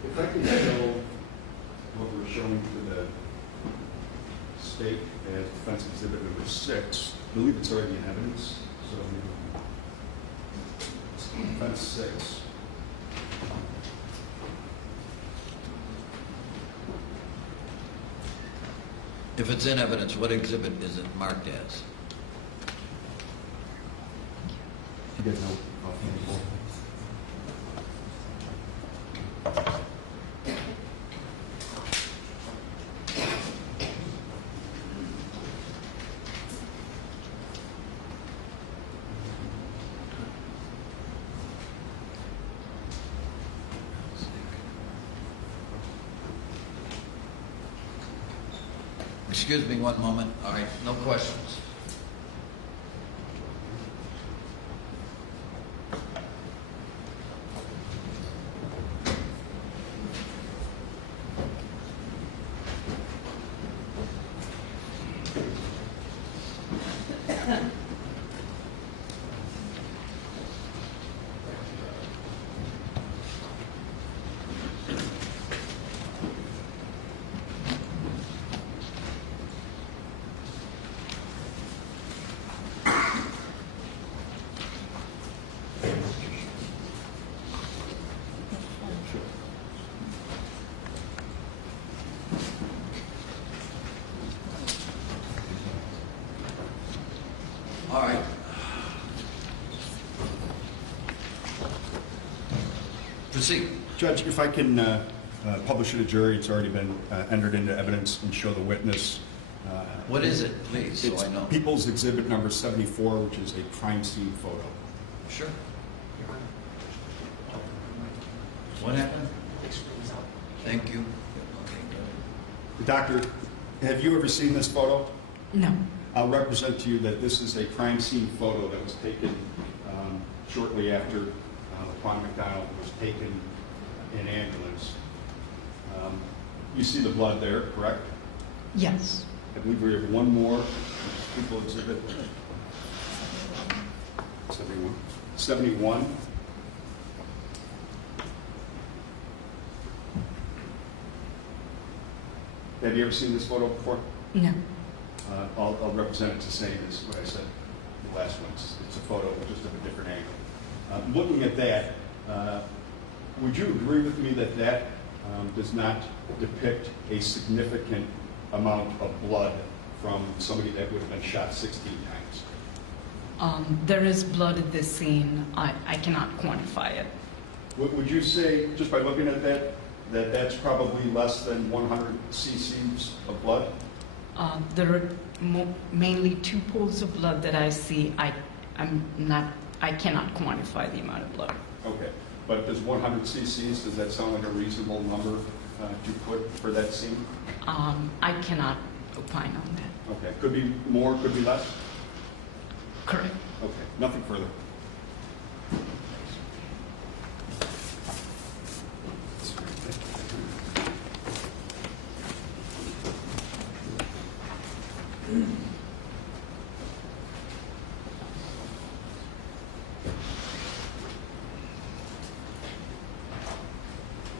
If I can show what we're showing to the state as defense exhibit number 6, I believe it's already in evidence, so defense 6. If it's in evidence, what exhibit is it marked as? You guys know offhand before? Excuse me one moment. All right, no questions. All right. Proceed. Judge, if I can publish it to jury, it's already been entered into evidence and show the witness. What is it, please, so It's I know? People's Exhibit number 74, which is a crime scene photo. Sure. What happened? Thank you. Okay, Doctor, have you ever seen this photo? No. I'll represent to you that this is a crime scene photo that was taken shortly after Laquan McDonald was taken in ambulance. You see the blood there, correct? Yes. I believe we have one more, which is People Exhibit 71. 71. Have you ever seen this photo before? No. I'll represent it the same as what I said the last one. It's a photo just of a different angle. Looking at that, would you agree with me that that does not depict a significant amount of blood from somebody that would have been shot 16 times? There is blood at this scene. I cannot quantify it. Would you say, just by looking at that, that that's probably less than 100 cc's of blood? There are mainly 2 pools of blood that I see. I cannot quantify the amount of blood. Okay, but does 100 cc's, does that sound like a reasonable number to put for that scene? I cannot opine on that. Okay, could be more, could be less? Correct. Okay, nothing further.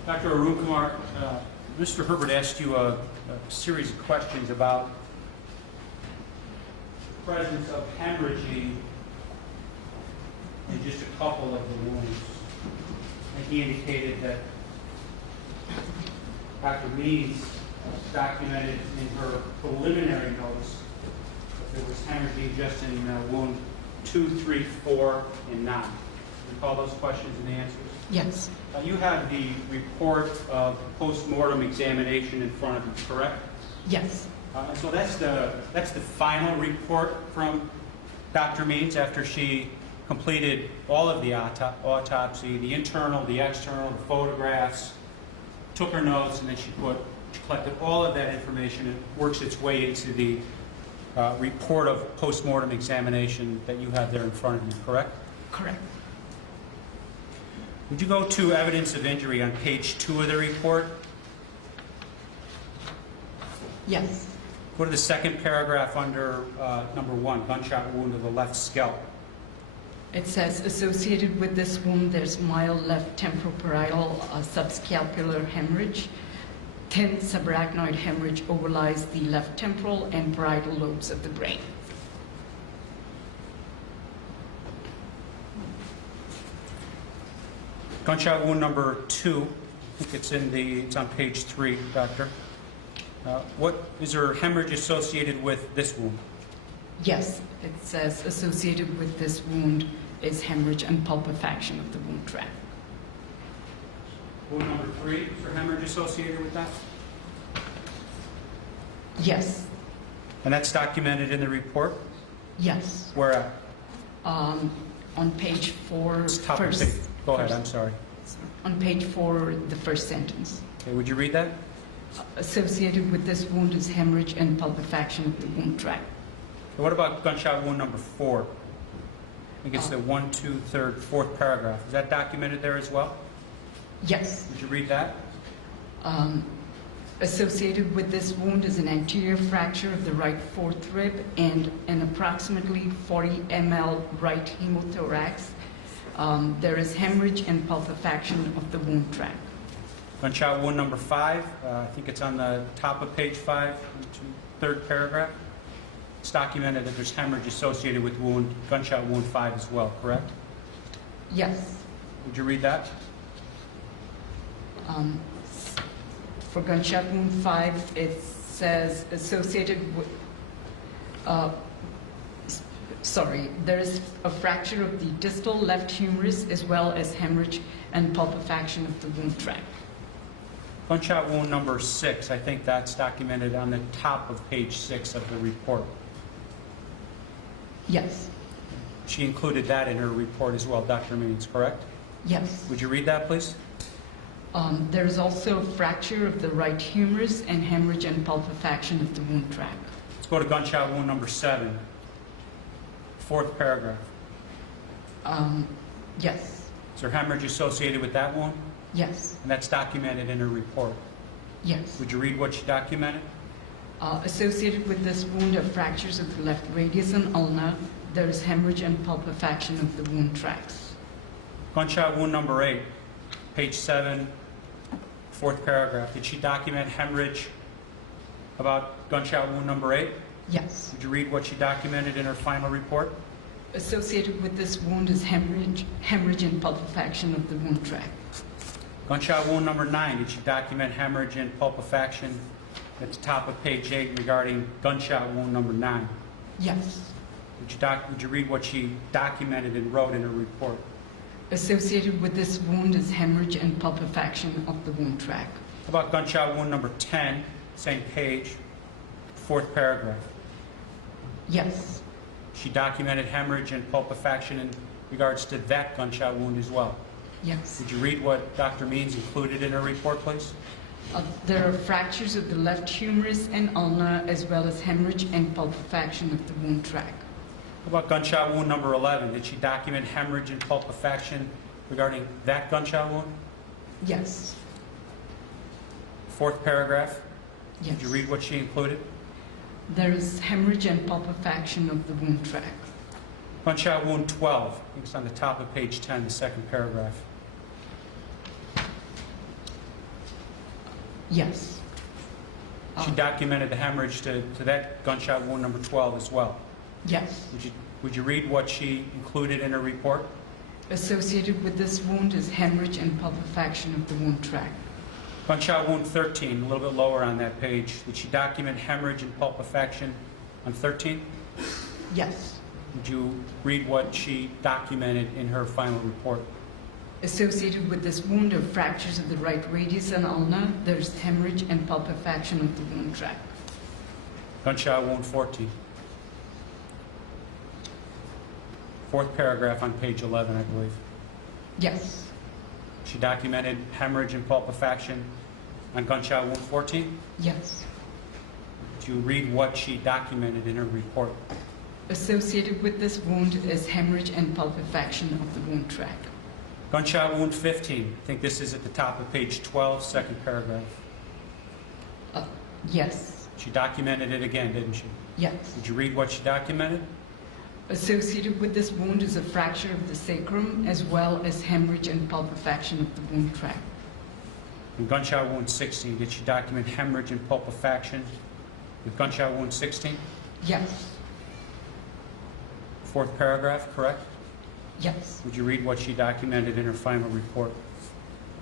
Dr. Arunkamar, Mr. Herbert asked you a series of questions about the presence of hemorrhaging in just a couple of the wounds. And he indicated that Dr. Means documented in her preliminary notes that there was hemorrhaging just in wound 2, 3, 4, and 9. Recall those questions and the answers? Yes, You have the report of post-mortem examination in front of you, correct? yes, And so that's the final report from Dr. Means after she completed all of the autopsy, the internal, the external, the photographs, took her notes, and then she collected all of that information and works its way into the report of post-mortem examination that you have there in front of you, correct? correct. Would you go to evidence of injury on page 2 of the report? Yes, Go to the second paragraph under number 1, gunshot wound of the left scalp. it says associated with this wound, there's mild left temporoparietal subscapular hemorrhage. Thin subarachnoid hemorrhage overlies the left temporal and parietal lobes of the brain. Gunshot wound number 2, I think it's on page 3, doctor. Is there hemorrhage associated with this wound? Yes, it says associated with this wound is hemorrhage and pulpifaction of the wound tract. Wound number 3, is there hemorrhage associated with that? Yes, And that's documented in the report? yes. Where at? On page 4, It's top of first. page. Go ahead, first- I'm sorry. On page 4, the first sentence. Okay, would you read that? Associated with this wound is hemorrhage and pulpifaction of the wound tract. Okay, what about gunshot wound number 4? I think it's the 1, 2, 3rd, 4th paragraph. Is that documented there as well? Yes. Would you read that? Associated with this wound is an anterior fracture of the right fourth rib and an approximately 40 ml right hemothorax. There is hemorrhage and pulpifaction of the wound tract. Gunshot wound number 5, I think it's on the top of page 5, 3rd paragraph. It's documented that there's hemorrhage associated with gunshot wound 5 as well, correct? Yes. Would you read that? For gunshot wound 5, it says associated with, there is a fracture of the distal left humerus as well as hemorrhage and pulpifaction of the wound tract. Gunshot wound number 6, I think that's documented on the top of page 6 of the report. Yes. She included that in her report as well, Dr. Means, correct? Yes. Would you read that, please? There is also a fracture of the right humerus and hemorrhage and pulpifaction of the wound tract. Let's go to gunshot wound number 7, 4th paragraph. Yes. Is there hemorrhage associated with that wound? Yes. And that's documented in her report. Yes. Would you read what she documented? Associated with this wound are fractures of the left radius and ulna. There is hemorrhage and pulpifaction of the wound tracts. Gunshot wound number 8, page 7, 4th paragraph. Did she document hemorrhage about gunshot wound number 8? Yes. Would you read what she documented in her final report? Associated with this wound is hemorrhage and pulpifaction of the wound tract. Gunshot wound number 9, did she document hemorrhage and pulpifaction at the top of page 8 regarding gunshot wound number 9? Yes. Would you read what she documented and wrote in her report? Associated with this wound is hemorrhage and pulpifaction of the wound tract. How about gunshot wound number 10, same page, 4th paragraph? Yes. She documented hemorrhage and pulpifaction in regards to that gunshot wound as well. Yes. Would you read what Dr. Means included in her report, please? There are fractures of the left humerus and ulna as well as hemorrhage and pulpifaction of the wound tract. How about gunshot wound number 11? Did she document hemorrhage and pulpifaction regarding that gunshot wound? Yes. 4th paragraph? Yes. Did you read what she included? There is hemorrhage and pulpifaction of the wound tract. Gunshot wound 12, I think it's on the top of page 10, the second paragraph. Yes. She documented the hemorrhage to that gunshot wound number 12 as well. Yes. Would you read what she included in her report? Associated with this wound is hemorrhage and pulpifaction of the wound tract. Gunshot wound 13, a little bit lower on that page. Did she document hemorrhage and pulpifaction on 13? Yes. Would you read what she documented in her final report? Associated with this wound are fractures of the right radius and ulna. There's hemorrhage and pulpifaction of the wound tract. Gunshot wound 14. Fourth paragraph on page 11, I believe. Yes. She documented hemorrhage and pulpifaction on gunshot wound 14. Yes. Would you read what she documented in her report? Associated with this wound is hemorrhage and pulpifaction of the wound tract. Gunshot wound 15. I think this is at the top of page 12, second paragraph. Yes. She documented it again, didn't she? Yes. Would you read what she documented? Associated with this wound is a fracture of the sacrum as well as hemorrhage and pulpifaction of the wound tract. In gunshot wound 16, did she document hemorrhage and pulpifaction with gunshot wound 16? Yes. Fourth paragraph, correct? Yes. Would you read what she documented in her final report?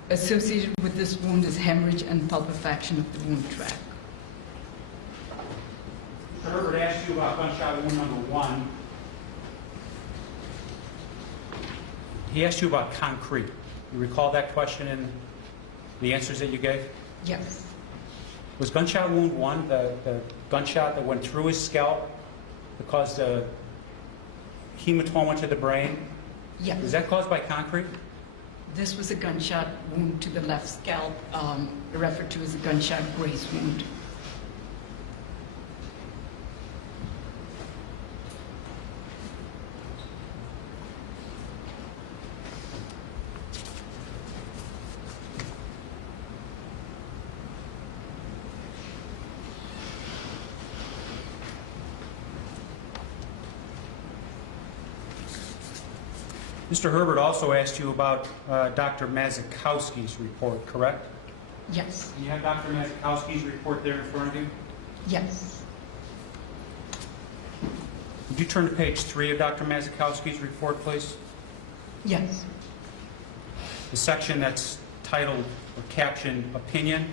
Associated with this wound is hemorrhage and pulpifaction of the wound tract. Mr. Herbert asked you about gunshot wound number 1. He asked you about concrete. You recall that question and the answers that you gave? Yes. Was gunshot wound 1 the gunshot that went through his scalp that caused a hematoma to the brain? Yes. Was that caused by concrete? This was a gunshot wound to the left scalp, referred to as a gunshot graze wound. Mr. Herbert also asked you about Dr. Mazikowski's report, correct? Yes. And you have Dr. Mazikowski's report there in front of you? Yes. Would you turn to page 3 of Dr. Mazikowski's report, please? Yes. The section that's titled or captioned Opinion.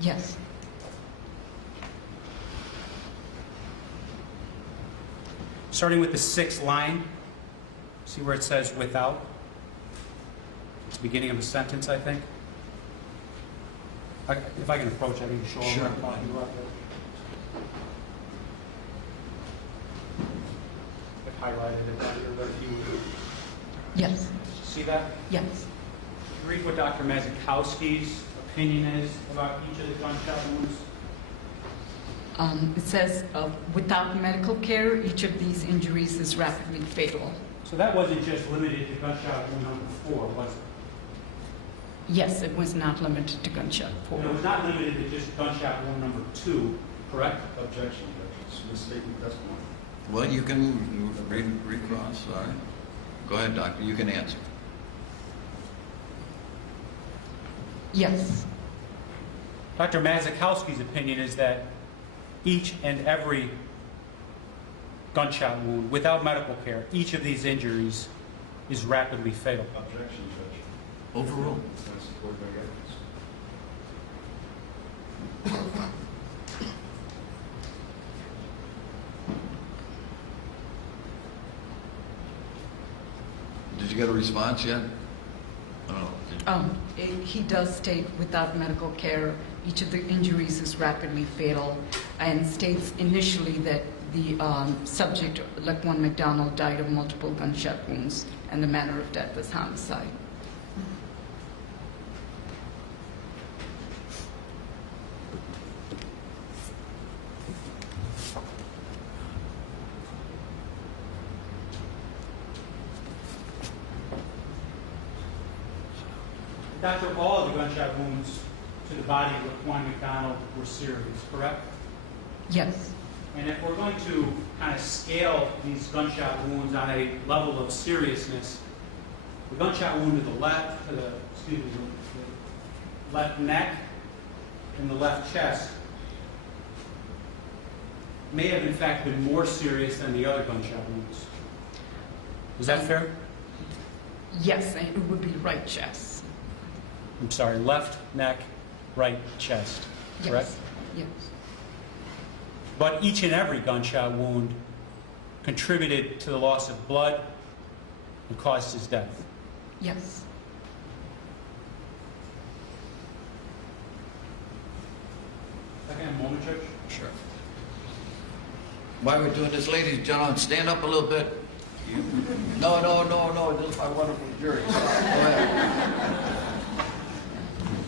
Yes. Starting with the 6th line, see where it says without? It's the beginning of a sentence, I think. If I can approach, I can show Sure. what I'm talking about. I've highlighted it under the view. Yes. See that? Yes. Can you read what Dr. Mazikowski's opinion is about each of the gunshot wounds? It says, without medical care, each of these injuries is rapidly fatal. So that wasn't just limited to gunshot wound number 4, was it? Yes, it was not limited to gunshot And it wound. was not limited to just gunshot wound number 2, correct? Objection, Judge. It's mistaken testimony. Well, you can recross, all right. Go ahead, doctor, you can answer. Yes. Dr. Mazikowski's opinion is that each and every gunshot wound, without medical care, each of these injuries is rapidly fatal. Objection, Judge. Overruled. That's supported by evidence. Did you get a response yet? Oh, He does state without medical care, each of the injuries is rapidly fatal, and states initially that the subject, Laquan McDonald, died of multiple gunshot wounds, and the manner of death is homicide. Doctor, all of the gunshot wounds to the body of Laquan McDonald were serious, correct? Yes. And if we're going to kind of scale these gunshot wounds on a level of seriousness, the gunshot wound to the left, the left neck and the left chest may have in fact been more serious than the other gunshot wounds. Is that fair? Yes, and it would be right chest. I'm sorry, left neck, right chest, correct? Yes. But each and every gunshot wound contributed to the loss of blood and caused his death. Yes. Second, a moment, Judge. Sure. While we're doing this, ladies and gentlemen, stand up a little bit. No, this is my wonderful jury. Go ahead.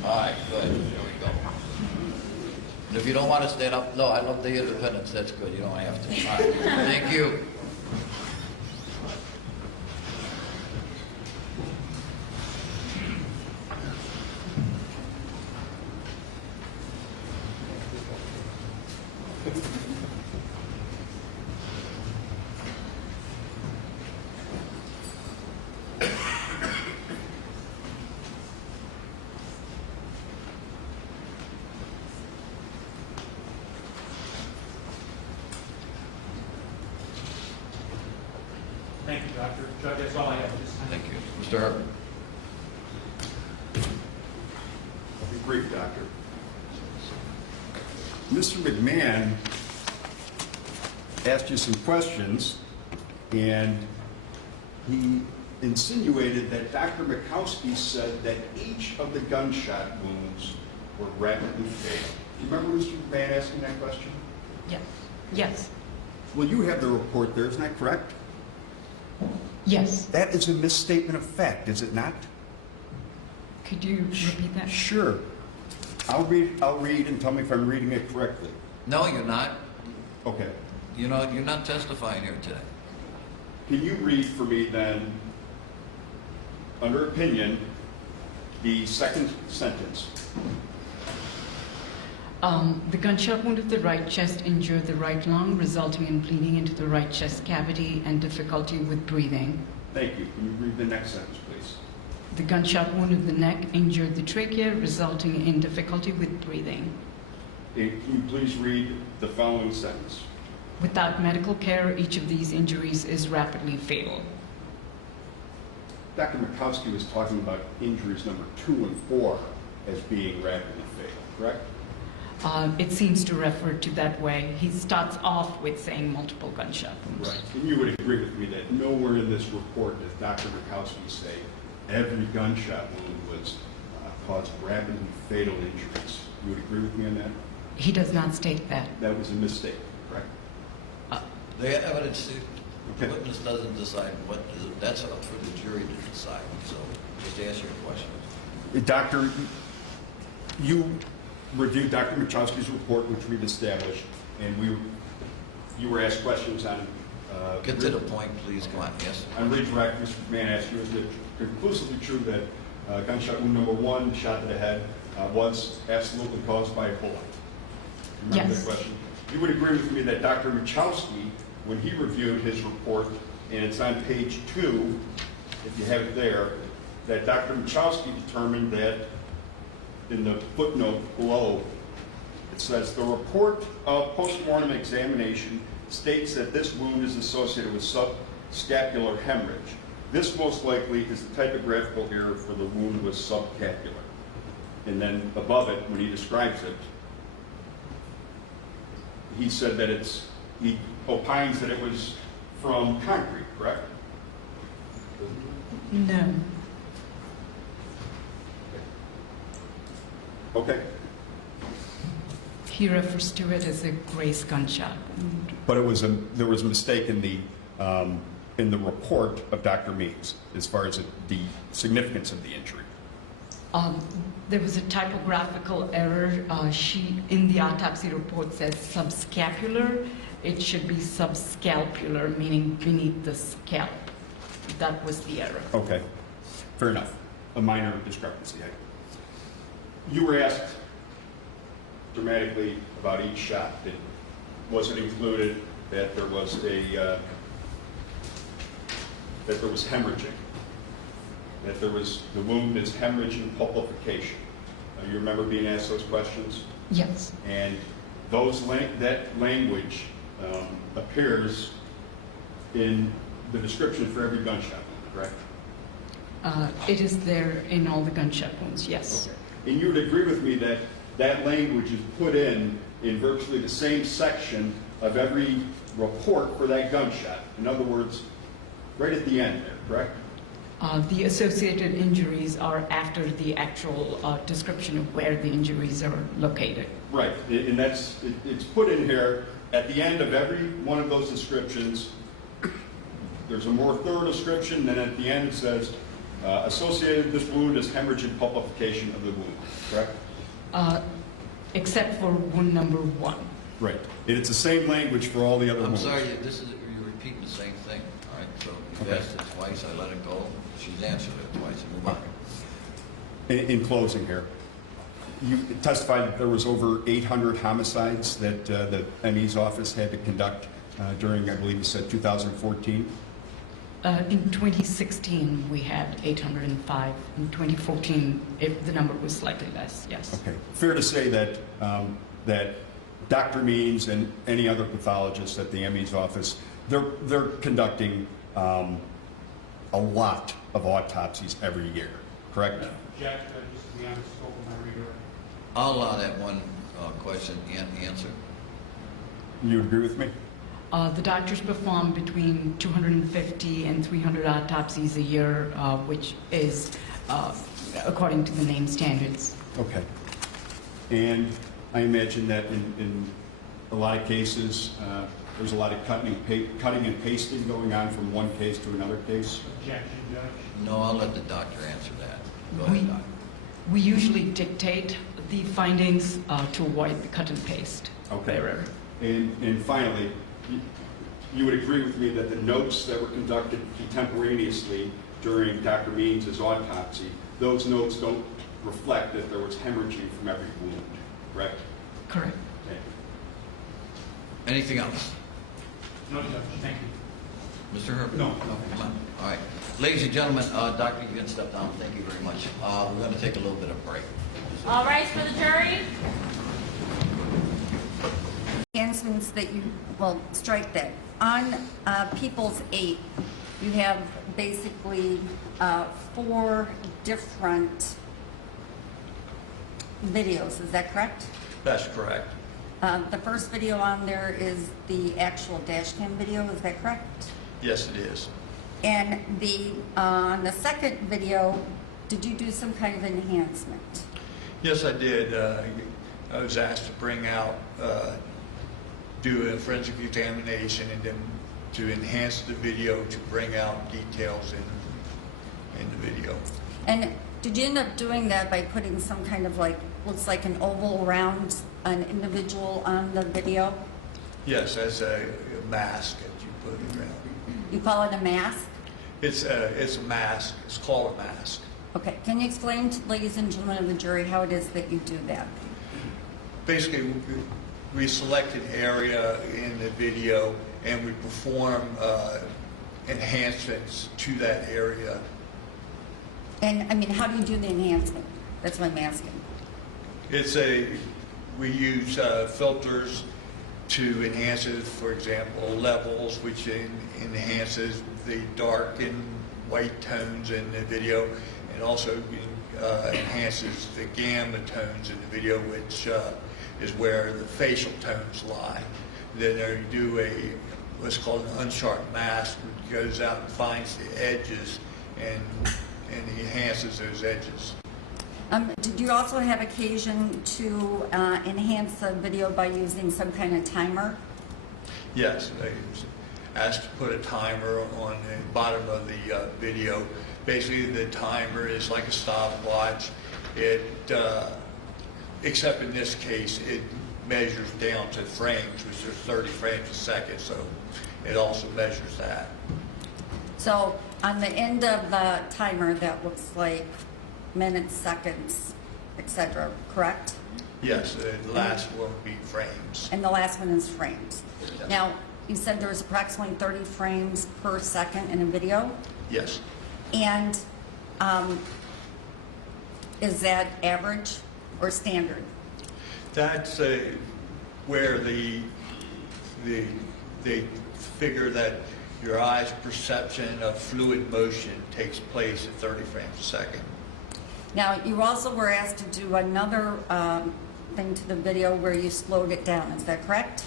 All right, good. There we go. And if you don't want to stand up, no, I love the independence. That's good. You don't have to. All right. Thank you. Thank you, Doctor. Judge, that's all I have at this time. Thank you. Mr. Harper. I'll be brief, Doctor. Mr. McMahon asked you some questions, and he insinuated that Dr. Mikowski said that each of the gunshot wounds were rapidly fatal. Do you remember Mr. McMahon asking that question? Yes. Yes. Well, you have the report there, isn't that correct? Yes. That is a misstatement of fact, is it not? Could you repeat that? Sure. I'll read and tell me if I'm reading it correctly. No, you're not. Okay. You know, you're not testifying here today. Can you read for me then, under opinion, the second sentence? The gunshot wound of the right chest injured the right lung, resulting in bleeding into the right chest cavity and difficulty with breathing. Thank you. Can you read the next sentence, please? The gunshot wound of the neck injured the trachea, resulting in difficulty with breathing. And can you please read the following sentence? Without medical care, each of these injuries is rapidly fatal. Dr. Mikowski was talking about injuries number 2 and 4 as being rapidly fatal, correct? It seems to refer to that way. He starts off with saying multiple gunshot wounds. Right. And you would agree with me that nowhere in this report does Dr. Mikowski say every gunshot wound was caused rapidly fatal injuries. You would agree with me on that? He does not state that. That was a mistake, correct? The evidence, the Okay. witness doesn't decide what is it. That's up for the jury to decide. So just ask your questions. Doctor, you reviewed Dr. Mikowski's report, which we've established, and you were asked questions on... Get to the point, please. Come on. Yes. On redirect, Mr. McMahon asked you, is it conclusively true that gunshot wound number 1, shot to the head, was absolutely caused by a bullet? Remember Yes. the question? You would agree with me that Dr. Mikowski, when he reviewed his report, and it's on page 2, if you have it there, that Dr. Mikowski determined that in the footnote below, it says, the report of postmortem examination states that this wound is associated with subscapular hemorrhage. This most likely is the typographical error for the wound was subcapular. And then above it, when he describes it, he said that he opines that it was from concrete, correct? No. Okay. He refers to it as a grace gunshot wound. But there was a mistake in the report of Dr. Means as far as the significance of the injury. There was a typographical error. She, in the autopsy report, says subscapular. It should be subscalpular, meaning beneath the scalp. That was the error. Okay, fair enough. A minor discrepancy. You were asked dramatically about each shot. was it included that there was hemorrhaging? That the wound is hemorrhage and pulpification? You remember being asked those questions? Yes. And that language appears in the description for every gunshot wound, correct? It is there in all the gunshot wounds, yes. Okay. And you would agree with me that that language is put in virtually the same section of every report for that gunshot. In other words, right at the end there, correct? The associated injuries are after the actual description of where the injuries are located. Right, and it's put in here at the end of every one of those descriptions. There's a more thorough description, then at the end it says, associated with this wound is hemorrhage and pulpification of the wound, correct? Except for wound number 1. Right, and it's the same language for all the other I'm wounds. sorry, you're repeating the same thing, all right? So you've Okay. asked it twice, I let it go. She's answered it twice, move on. In closing here, you testified that there was over 800 homicides that the ME's office had to conduct during, I believe you said, 2014? In 2016, we had 805. In 2014, the number was slightly less, yes. Okay. Fair to say that that Dr. Means and any other pathologist at the ME's office, they're conducting a lot of autopsies every year, correct? Jack, just to be on the scope of my reader. I'll allow that one question and answer. You agree with me? The doctors perform between 250 and 300 autopsies a year, which is according to the name standards. Okay. And I imagine that in a lot of cases, there's a lot of cutting and pasting going on from one case to another case. Objection, Judge. No, I'll let the doctor answer that. Go We- ahead, Doc. We usually dictate the findings to avoid the cut and paste Okay. error. And finally, you would agree with me that the notes that were conducted contemporaneously during Dr. Means' autopsy, those notes don't reflect that there was hemorrhaging from every wound, correct? Correct. Okay. Anything else? No, Judge, thank you. Mr. Herbert? No. Come on. All right. Ladies and gentlemen, doctor, you can step down. Thank you very much. We're going to take a little bit of break. All right, for the jury. Enhancements that you, well, strike that. On People's 8, you have basically 4 different videos, is that correct? That's correct. The first video on there is the actual dash cam video, is that correct? Yes, it is. And on the second video, did you do some kind of enhancement? Yes, I did. I was asked to bring out, do a forensic examination and then to enhance the video to bring out details in the video. And did you end up doing that by putting some kind of looks like an oval around an individual on the video? Yes, that's a mask that you put around. You call it a mask? It's a mask. It's called a mask. Okay, can you explain to ladies and gentlemen of the jury how it is that you do that? Basically, we select an area in the video and we perform enhancements to that area. And I mean, how do you do the enhancement? That's what I'm asking. We use filters to enhance it, for example, levels, which enhances the dark and white tones in the video, and also enhances the gamma tones in the video, which is where the facial tones lie. Then you do what's called an unsharp mask, which goes out and finds the edges and enhances those edges. Did you also have occasion to enhance the video by using some kind of timer? Yes, I was asked to put a timer on the bottom of the video. Basically, the timer is like a stopwatch. Except in this case, it measures down to frames, which are 30 frames a second, so it also measures that. So on the end of the timer, that looks like minutes, seconds, etc., correct? Yes, the last one would be frames. And the last one is frames. Yeah. Now, you said there's approximately 30 frames per second in a video, Yes. and is that average or standard? That's where they figure that your eye's perception of fluid motion takes place at 30 frames a second. Now, you also were asked to do another thing to the video where you slowed it down, is that correct?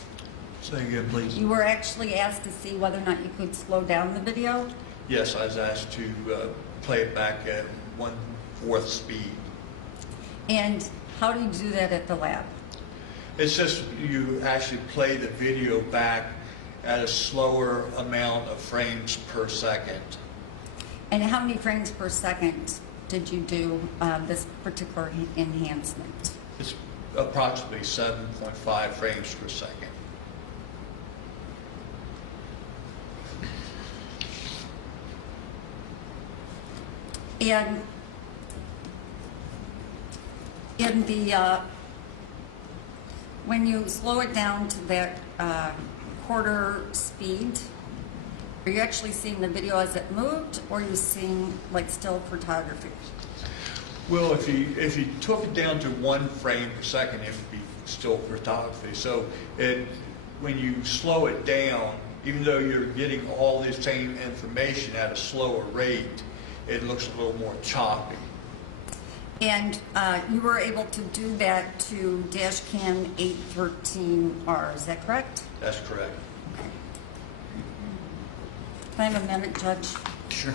Say again, please. You were actually asked to see whether or not you could slow down the video? Yes, I was asked to play it back at 1/4 speed. And how do you do that at the lab? It's just you actually play the video back at a slower amount of frames per second. And how many frames per second did you do this particular enhancement? It's approximately 7.5 frames per second. And in the, when you slow it down to that quarter speed, are you actually seeing the video as it moved, or are you seeing like still photography? Well, if you took it down to 1 frame per second, it would be still photography. So when you slow it down, even though you're getting all the same information at a slower rate, it looks a little more choppy. And you were able to do that to Dashcam 813R, is that correct? That's correct. Can I have a minute, Judge? Sure.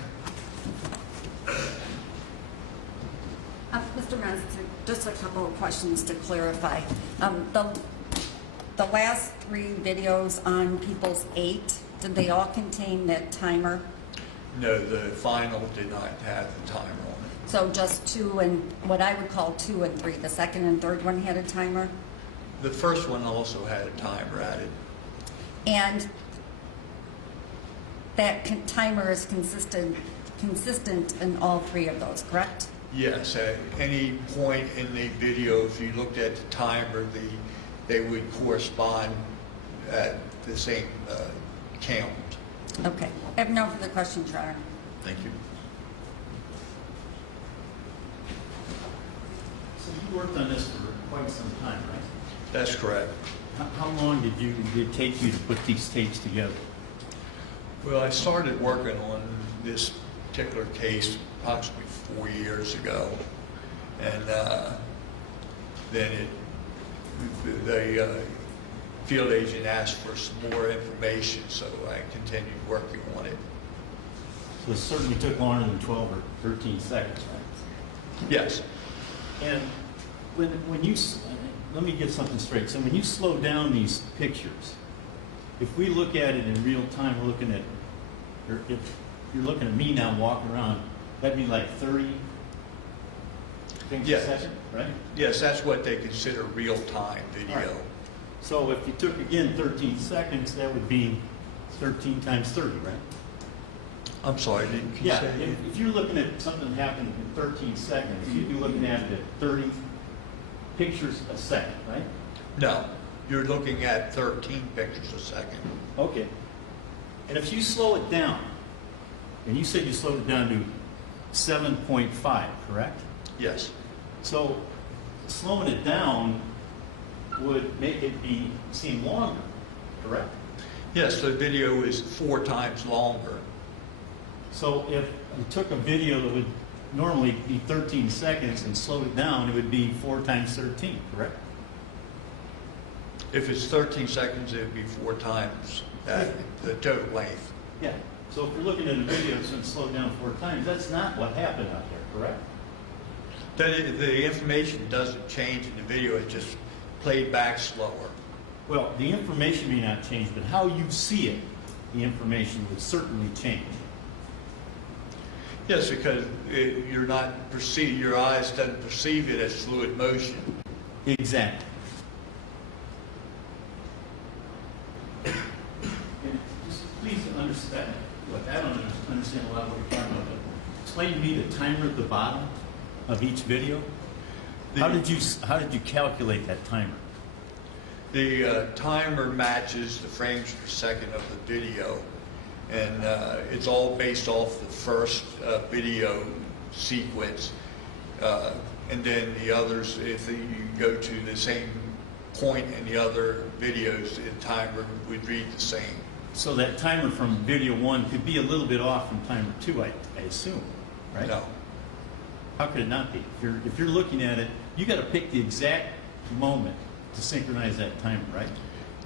Mr. Messick, just a couple of questions to clarify. The last 3 videos on People's 8, did they all contain that timer? No, the final did not have the timer on it. So just 2 and what I would call 2 and 3. The second and third one had a timer? The first one also had a timer added. And that timer is consistent in all 3 of those, correct? Yes, at any point in the video, if you looked at the timer, they would correspond at the same count. Okay. I have no further questions, Your Honor. Thank you. So you worked on this for quite some time, right? That's correct. How long did it take you to put these tapes together? Well, I started working on this particular case approximately 4 years ago, and then the field agent asked for some more information, so I continued working on it. So it certainly took longer than 12 or 13 seconds, right? Yes. And when you, let me get something straight. So when you slow down these pictures, if we look at it in real time, we're looking at, or if you're looking at me now walking around, that'd be like 30 things Yes. a second, right? Yes, that's what they consider real-time video. All right. So if you took, again, 13 seconds, that would be 13 times 30, right? I'm sorry, didn't you Yeah, say? if you're looking at something happening in 13 seconds, you'd be looking at it at 30 pictures a second, right? No, you're looking at 13 pictures a second. Okay. And if you slow it down, and you said you slowed it down to 7.5, correct? Yes. So slowing it down would make it seem longer, correct? Yes, the video is 4 times longer. So if you took a video that would normally be 13 seconds and slowed it down, it would be 4 times 13, correct? If it's 13 seconds, it would be 4 times that, the total length. Yeah. So if you're looking at a video that's been slowed down 4 times, that's not what happened out there, correct? The information doesn't change in the video, it's just played back slower. Well, the information may not change, but how you see it, the information would certainly change. Yes, because your eyes doesn't perceive it as fluid motion. Exactly. And just please understand, look, I don't understand a lot of what you're talking about, but explain to me the timer at the bottom of each video. How did you calculate that timer? The timer matches the frames per second of the video, and it's all based off the first video sequence, and then the others, if you go to the same point in the other videos, the timer would read the same. So that timer from video 1 could be a little bit off from timer 2, I assume, right? No. How could it not be? If you're looking at it, you got to pick the exact moment to synchronize that timer, right?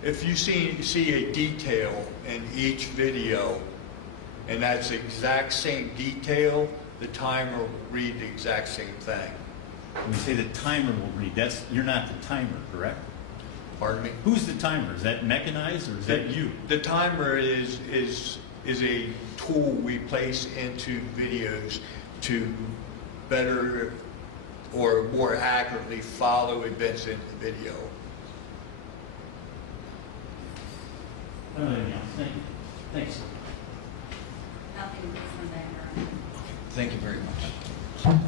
If you see a detail in each video, and that's the exact same detail, the timer will read the exact same thing. When you say the timer will read, you're not the timer, correct? Pardon me? Who's the timer? Is that mechanized or is that you? The timer is a tool we place into videos to better or more accurately follow events in the video. Anything else? Thank you. Thanks. Nothing from there. Thank you very much.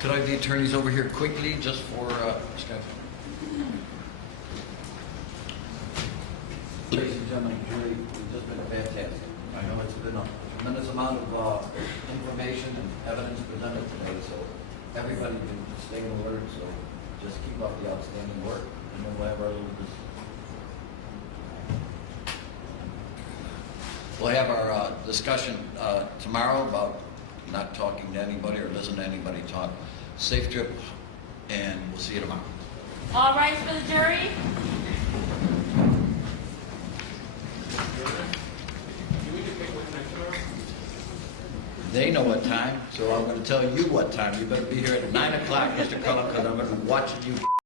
Could I have the attorneys over here quickly, just for discussion? Ladies and gentlemen, jury, it's just been fantastic. I know it's been a tremendous amount of information and evidence presented today, so everybody's been staying alert, so just keep up the outstanding work, and then we'll have our little We'll have our discussion tomorrow about not talking to anybody or listening to anybody talk. Safe trip, and we'll see you tomorrow. All rise for the jury. They know what time, so I'm going to tell you what time. You better be here at 9 o'clock, Mr. Cullen, because I'm going to be watching you.